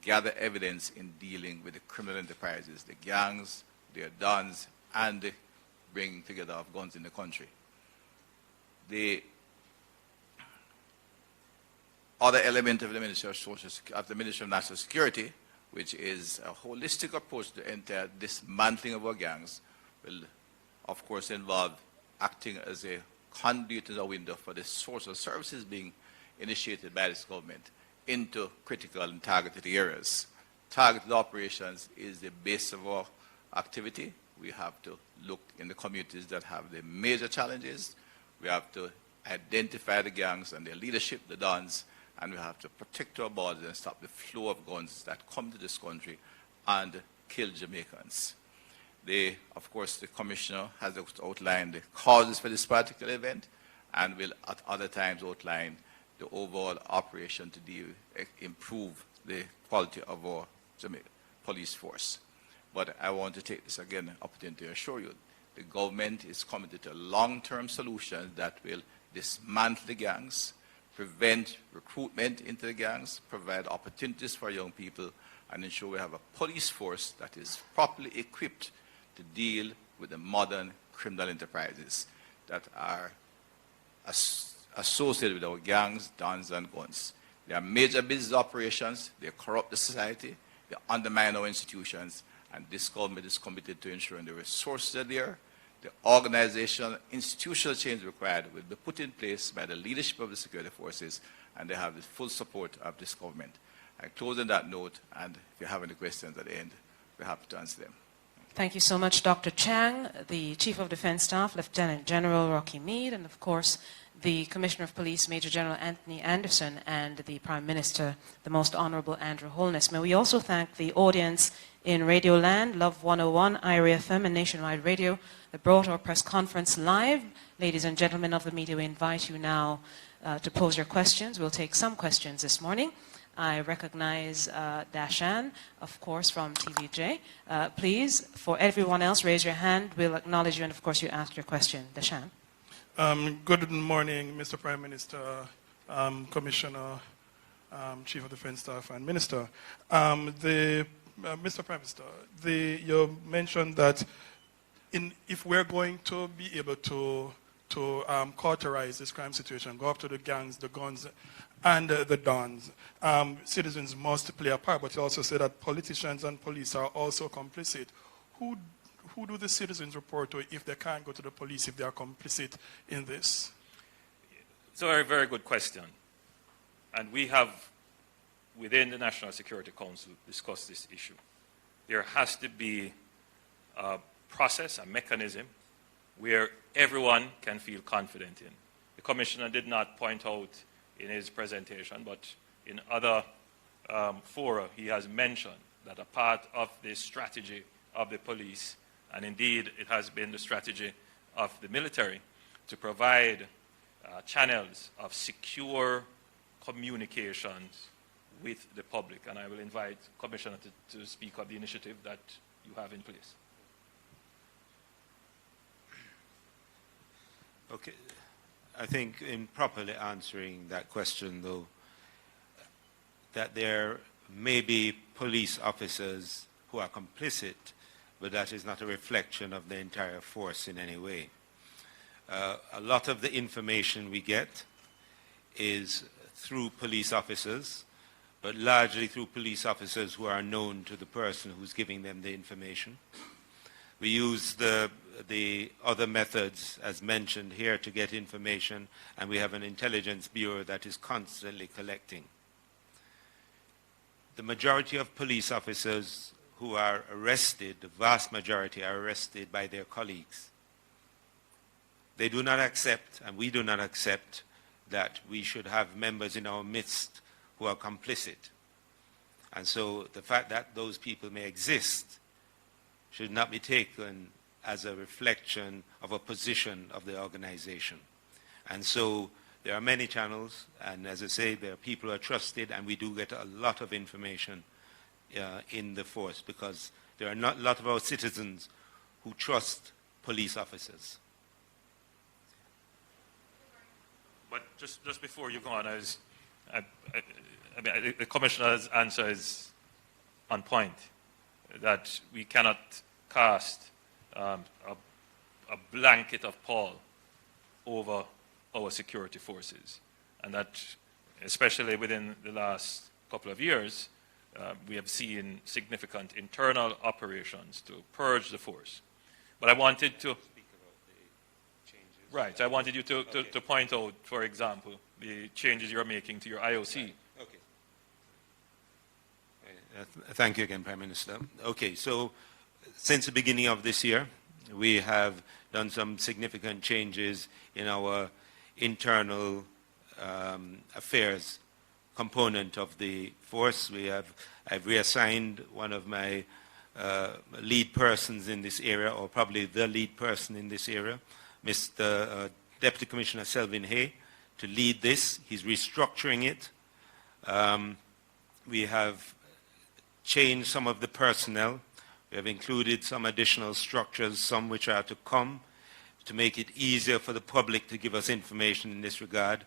gather evidence in dealing with the criminal enterprises, the gangs, their dons, and the bringing together of guns in the country. The other element of the Ministry of National Security, which is a holistic approach to entire dismantling of our gangs, will of course involve acting as a conduit in a window for the social services being initiated by this government into critical and targeted areas. Targeted operations is the base of our activity. We have to look in the communities that have the major challenges. We have to identify the gangs and their leadership, the dons, and we have to protect our borders and stop the flow of guns that come to this country and kill Jamaicans. Of course, the Commissioner has outlined the causes for this particular event and will at other times outline the overall operation to improve the quality of our police force. But I want to take this again opportunity to assure you the government is committed to long-term solutions that will dismantle the gangs, prevent recruitment into the gangs, provide opportunities for young people, and ensure we have a police force that is properly equipped to deal with the modern criminal enterprises that are associated with our gangs, dons, and guns. They are major business operations, they corrupt the society, they undermine our institutions, and this government is committed to ensuring the resources are there, the organizational, institutional change required will be put in place by the leadership of the security forces, and they have the full support of this government. I close on that note, and if you have any questions at the end, we're happy to answer them. Thank you so much, Dr. Chang, the Chief of Defence Staff, Lieutenant General Rocky Mead, and of course, the Commissioner of Police, Major General Anthony Anderson, and the Prime Minister, the Most Honourable Andrew Holness. May we also thank the audience in Radio Land, Love 101, IRA FM, and Nationwide Radio that brought our press conference live. Ladies and gentlemen of the media, we invite you now to pose your questions. We'll take some questions this morning. I recognize Dashan, of course, from TVJ. Please, for everyone else, raise your hand. We'll acknowledge you, and of course, you ask your question. Dashan. Good morning, Mr. Prime Minister, Commissioner, Chief of Defense Staff, and Minister. Mr. Prime Minister, you mentioned that if we're going to be able to cauterize this crime situation, go up to the gangs, the guns, and the dons, citizens must play a part, but you also say that politicians and police are also complicit. Who do the citizens report to if they can't go to the police if they are complicit in this? It's a very, very good question. And we have, within the National Security Council, discussed this issue. There has to be a process, a mechanism, where everyone can feel confident in. The Commissioner did not point out in his presentation, but in other fora, he has mentioned that a part of the strategy of the police, and indeed it has been the strategy of the military, to provide channels of secure communications with the public. And I will invite Commissioner to speak of the initiative that you have in place. Okay. I think in properly answering that question, though, that there may be police officers who are complicit, but that is not a reflection of the entire force in any way. A lot of the information we get is through police officers, but largely through police officers who are known to the person who's giving them the information. We use the other methods, as mentioned here, to get information, and we have an intelligence bureau that is constantly collecting. The majority of police officers who are arrested, the vast majority are arrested by their colleagues. They do not accept, and we do not accept, that we should have members in our midst who are complicit. And so the fact that those people may exist should not be taken as a reflection of a position of the organization. And so there are many channels, and as I say, there are people who are trusted, and we do get a lot of information in the force, because there are not a lot of our citizens who trust police officers. But just before you go on, the Commissioner's answer is on point, that we cannot cast a blanket of pall over our security forces. And that, especially within the last couple of years, we have seen significant internal operations to purge the force. But I wanted to... Right, I wanted you to point out, for example, the changes you're making to your IOC. Right. Okay. Thank you again, Prime Minister. Okay, so since the beginning of this year, we have done some significant changes in our internal affairs component of the force. I've reassigned one of my lead persons in this area, or probably the lead person in this area, Mr. Deputy Commissioner Selvin Hay, to lead this. He's restructuring it. We have changed some of the personnel. We have included some additional structures, some which are to come, to make it easier for the public to give us information in this regard,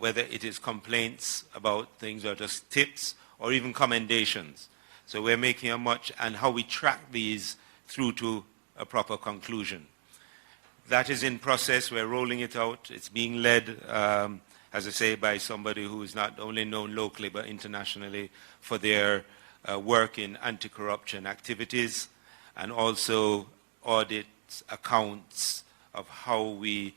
whether it is complaints about things or just tips or even commendations. So we're making a much, and how we track these through to a proper conclusion. That is in process. We're rolling it out. It's being led, as I say, by somebody who is not only known locally but internationally for their work in anti-corruption activities, and also audits, accounts of how we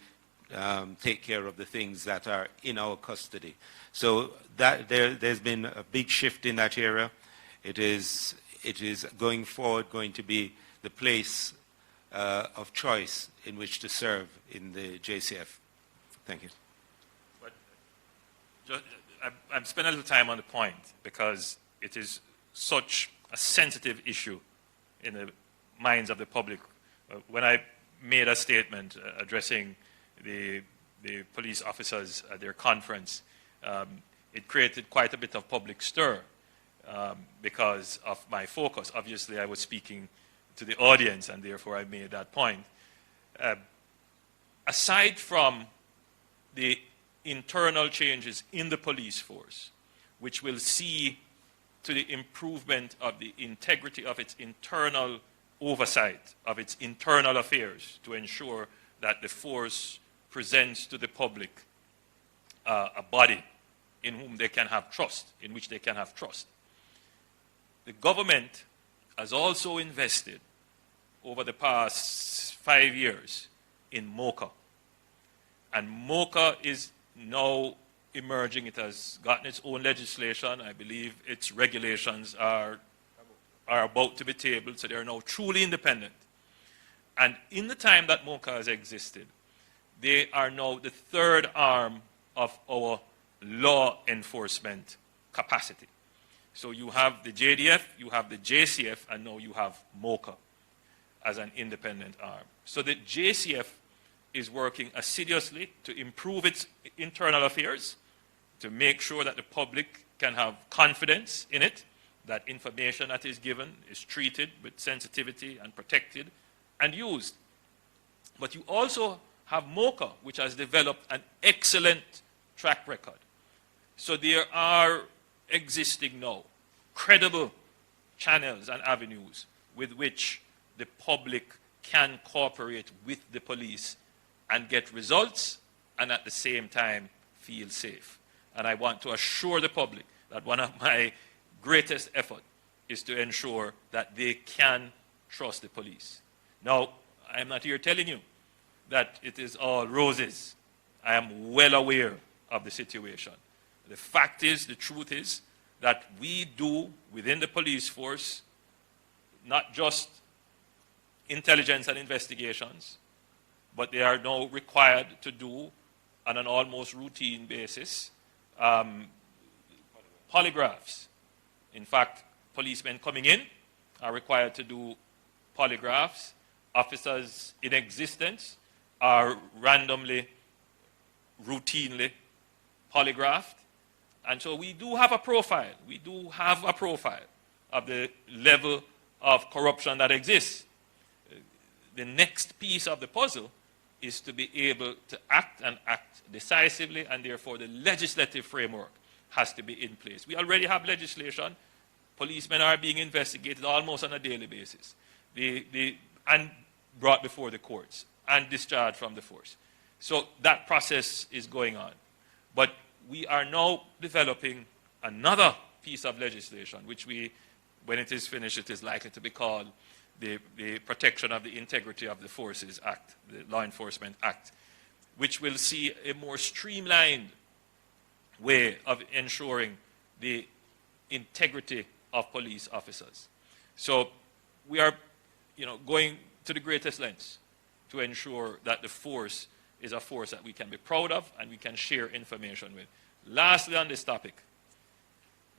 take care of the things that are in our custody. So there's been a big shift in that area. It is going forward going to be the place of choice in which to serve in the JCF. Thank you. But I'm spending a little time on the point because it is such a sensitive issue in the minds of the public. When I made a statement addressing the police officers at their conference, it created quite a bit of public stir because of my focus. Obviously, I was speaking to the audience, and therefore I made that point. Aside from the internal changes in the police force, which will see to the improvement of the integrity of its internal oversight, of its internal affairs, to ensure that the force presents to the public a body in whom they can have trust, in which they can have trust. The government has also invested over the past 5 years in MOCA. And MOCA is now emerging. It has gotten its own legislation. I believe its regulations are about to be tabled, so they are now truly independent. And in the time that MOCA has existed, they are now the third arm of our law enforcement capacity. So you have the JDF, you have the JCF, and now you have MOCA as an independent arm. So the JCF is working assiduously to improve its internal affairs, to make sure that the public can have confidence in it, that information that is given is treated with sensitivity and protected and used. But you also have MOCA, which has developed an excellent track record. So there are existing now credible channels and avenues with which the public can cooperate with the police and get results, and at the same time feel safe. And I want to assure the public that one of my greatest efforts is to ensure that they can trust the police. Now, I am not here telling you that it is all roses. I am well aware of the situation. The fact is, the truth is, that we do within the police force not just intelligence and investigations, but they are now required to do on an almost routine basis polygraphs. In fact, policemen coming in are required to do polygraphs. Officers in existence are randomly, routinely polygraphed. And so we do have a profile. We do have a profile of the level of corruption that exists. The next piece of the puzzle is to be able to act and act decisively, and therefore the legislative framework has to be in place. We already have legislation. Policemen are being investigated almost on a daily basis and brought before the courts and discharged from the force. So that process is going on. But we are now developing another piece of legislation, which when it is finished, it is likely to be called the Protection of the Integrity of the Forces Act, the Law Enforcement Act, which will see a more streamlined way of ensuring the integrity of police officers. So we are, going to the greatest lengths to ensure that the force is a force that we can be proud of and we can share information with. Lastly, on this topic,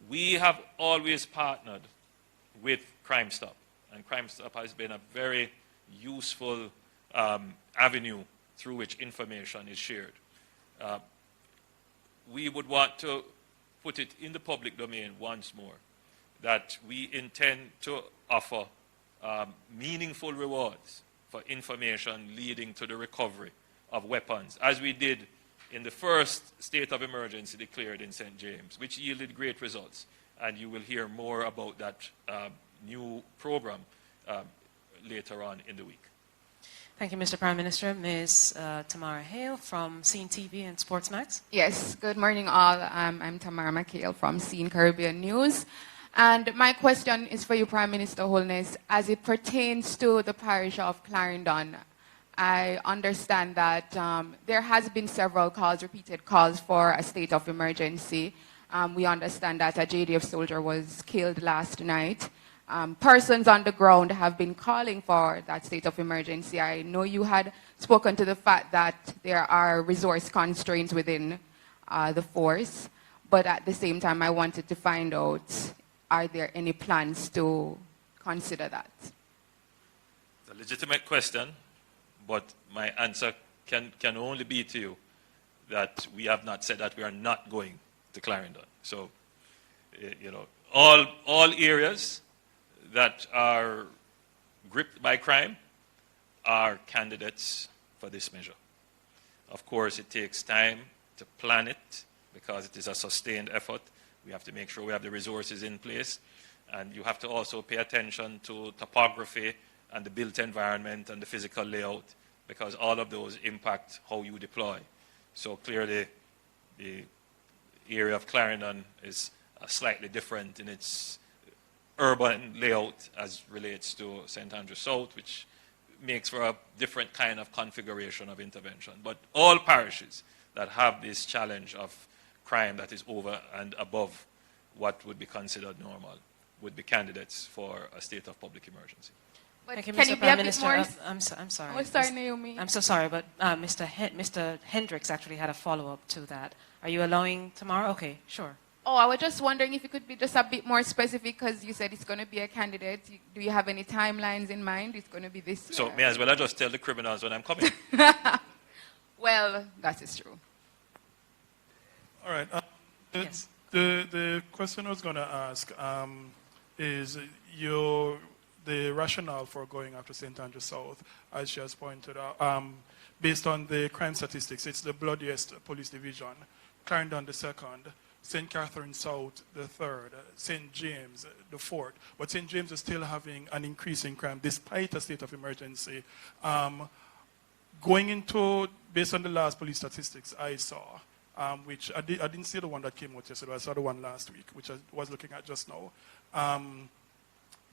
we have always partnered with Crime Stop, and Crime Stop has been a very useful avenue through which information is shared. We would want to put it in the public domain once more that we intend to offer meaningful rewards for information leading to the recovery of weapons, as we did in the first state of emergency declared in St. James, which yielded great results. And you will hear more about that new program later on in the week. Thank you, Mr. Prime Minister. Ms. Tamara Hale from Scene TV and Sportsmax. Yes, good morning all. I'm Tamara McHale from Scene Caribbean News. And my question is for you, Prime Minister Holness, as it pertains to the parish of Clarendon. I understand that there has been several calls, repeated calls for a state of emergency. We understand that a JDF soldier was killed last night. Persons on the ground have been calling for that state of emergency. I know you had spoken to the fact that there are resource constraints within the force, but at the same time I wanted to find out are there any plans to consider that? It's a legitimate question, but my answer can only be to you that we have not said that we are not going to Clarendon. So, you know, all areas that are gripped by crime are candidates for this measure. Of course, it takes time to plan it because it is a sustained effort. We have to make sure we have the resources in place, and you have to also pay attention to topography and the built environment and the physical layout, because all of those impact how you deploy. So clearly, the area of Clarendon is slightly different in its urban layout as relates to St. Andrew South, which makes for a different kind of configuration of intervention. But all parishes that have this challenge of crime that is over and above what would be considered normal would be candidates for a state of public emergency. But Thank you, can Mr. you be Prime a bit Minister. more? I'm sorry. Oh, sorry, Naomi. I'm so sorry, but Mr. Hendricks actually had a follow-up to that. Are you allowing tomorrow? Okay, sure. Oh, I was just wondering if you could be just a bit more specific, because you said it's going to be a candidate. Do you have any timelines in mind? It's going to be this year. So may as well I just tell the criminals when I'm coming. Well, that is true. All right. Yes. The question I was going to ask is the rationale for going after St. Andrew South, as she has pointed out, based on the crime statistics. It's the bloodiest police division. Clarendon the second, St. Catherine South the third, St. James the fourth. But St. James is still having an increase in crime despite a state of emergency. Going into, based on the last police statistics I saw, which I didn't see the one that came out yesterday, I saw the one last week, which I was looking at just now.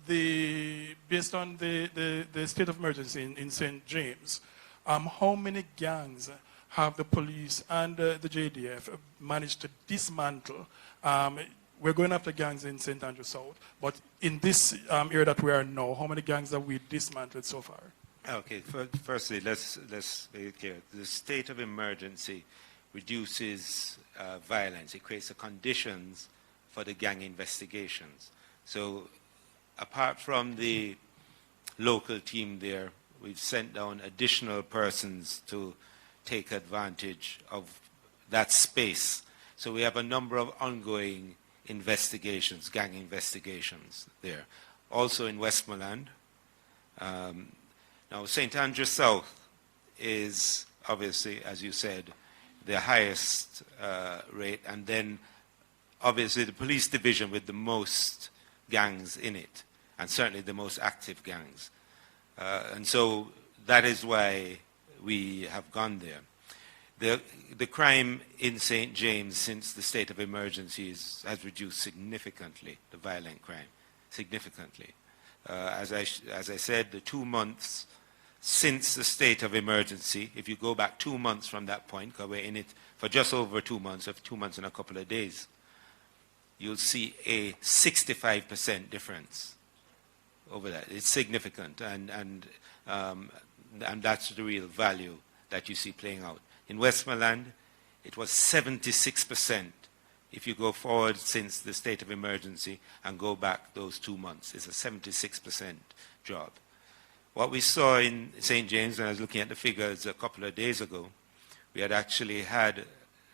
Based on the state of emergency in St. James, how many gangs have the police and the JDF managed to dismantle? We're going after gangs in St. Andrew South, but in this area that we are now, how many gangs have we dismantled so far? Okay, firstly, let's make it clear. The state of emergency reduces violence. It creates the conditions for the gang investigations. So apart from the local team there, we've sent down additional persons to take advantage of that space. So we have a number of ongoing investigations, gang investigations there. Also in Westmoreland. Now, St. Andrew South is obviously, as you said, the highest rate, and then obviously the police division with the most gangs in it, and certainly the most active gangs. And so that is why we have gone there. The crime in St. James since the state of emergency has reduced significantly, the violent crime, significantly. As I said, the 2 months since the state of emergency, if you go back 2 months from that point, because we're in it for just over 2 months, of 2 months and a couple of days, you'll see a 65% difference over that. It's significant, and that's the real value that you see playing out. In Westmoreland, it was 76% if you go forward since the state of emergency and go back those 2 months. It's a 76% job. What we saw in St. James, and I was looking at the figures a couple of days ago, we had actually had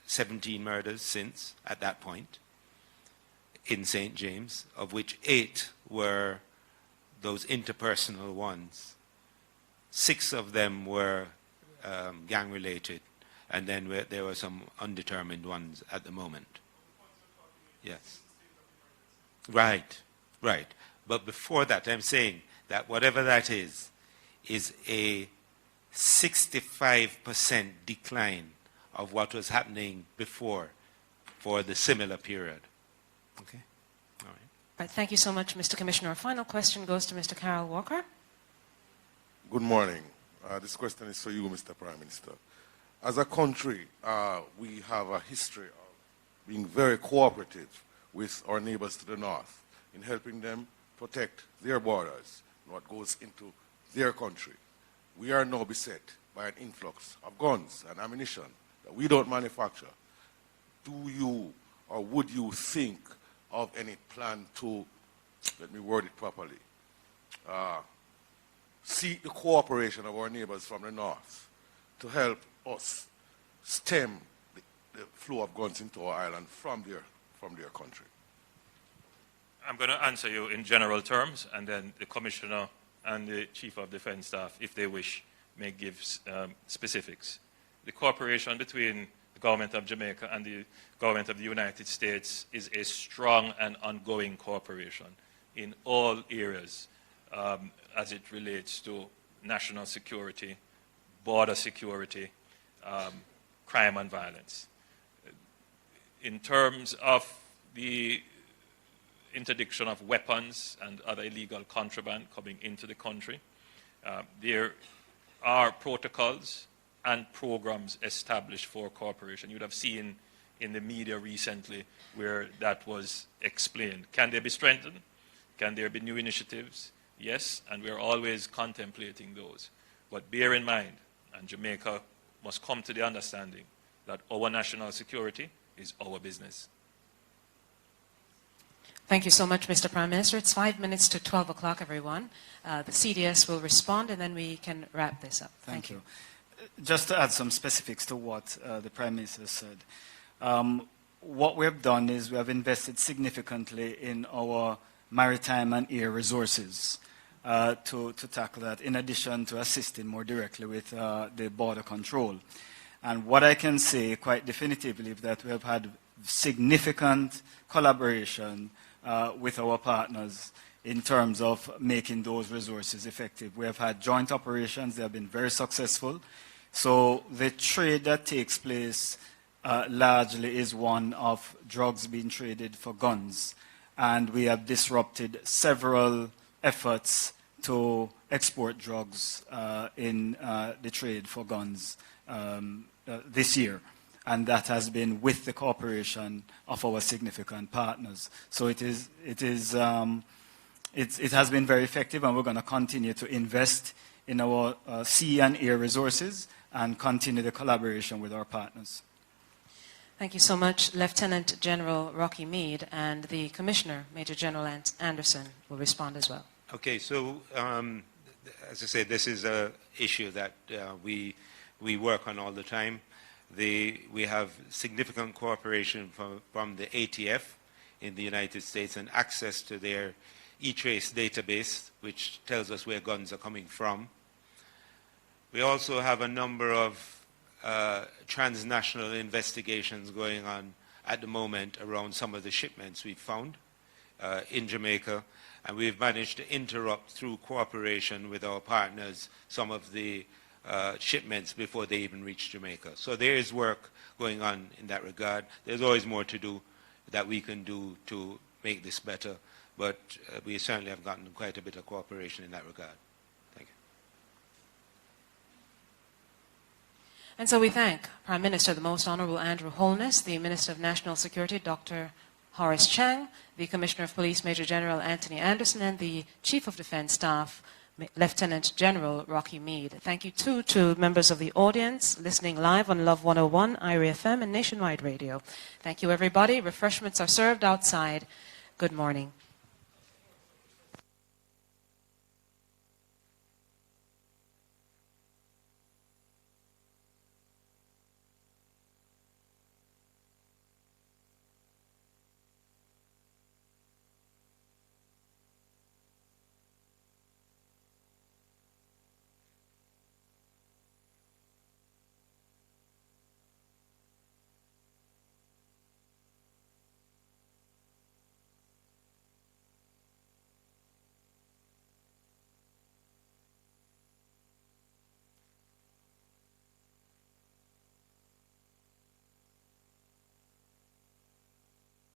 17 murders since at that point in St. James, of which 8 were those interpersonal ones. 6 of them were gang-related, and then there were some undetermined ones at the moment. Yes. Right. But before that, I'm saying that whatever that is a 65% decline of what was happening before for the similar period. Okay? All right. All right, thank you so much, Mr. Commissioner. Our final question goes to Mr. Carol Walker. Good morning. This question is for you, Mr. Prime Minister. As a country, we have a history of being very cooperative with our neighbors to the north in helping them protect their borders and what goes into their country. We are now beset by an influx of guns and ammunition that we don't manufacture. Do you or would you think of any plan to, let me word it properly, seek the cooperation of our neighbors from the north to help us stem the flow of guns into our island from their country? I'm going to answer you in general terms, and then the Commissioner and the Chief of Defense Staff, if they wish, may give specifics. The cooperation between the Government of Jamaica and the Government of the United States is a strong and ongoing cooperation in all areas as it relates to national security, border security, crime and violence. In terms of the interdiction of weapons and other illegal contraband coming into the country, there are protocols and programs established for cooperation. You would have seen in the media recently where that was explained. Can they be strengthened? Can there be new initiatives? Yes, and we are always contemplating those. But bear in mind, and Jamaica must come to the understanding that our national security is our business. Thank you so much, Mr. Prime Minister. It's 5 minutes to 12 o'clock, everyone. The CDS will respond, and then we can wrap this up. Thank you. Just to add some specifics to what the Prime Minister said. What we have done is we have invested significantly in our maritime and air resources to tackle that, in addition to assisting more directly with the border control. And what I can say quite definitively is that we have had significant collaboration with our partners in terms of making those resources effective. We have had joint operations. They have been very successful. So the trade that takes place largely is one of drugs being traded for guns. And we have disrupted several efforts to export drugs in the trade for guns this year. And that has been with the cooperation of our significant partners. So it has been very effective, and we're going to continue to invest in our sea and air resources and continue the collaboration with our partners. Thank you so much, Lieutenant General Rocky Mead, and the Commissioner, Major General Anderson, will respond as well. Okay, so as I said, this is an issue that we work on all the time. We have significant cooperation from the ATF in the United States and access to their e-trace database, which tells us where guns are coming from. We also have a number of transnational investigations going on at the moment around some of the shipments we've found in Jamaica, and we've managed to interrupt through cooperation with our partners some of the shipments before they even reach Jamaica. So there is work going on in that regard. There's always more to do that we can do to make this better, but we certainly have gotten quite a bit of cooperation in that regard. Thank you. And so we thank Prime Minister, the Most Honourable Andrew Holness, the Minister of National Security, Dr. Horace Chang, the Commissioner of Police, Major General Anthony Anderson, and the Chief of Defence Staff, Lieutenant General Rocky Mead. Thank you too to members of the audience listening live on Love 101, IRI FM, and Nationwide Radio. Thank you, everybody. Refreshments are served outside. Good morning.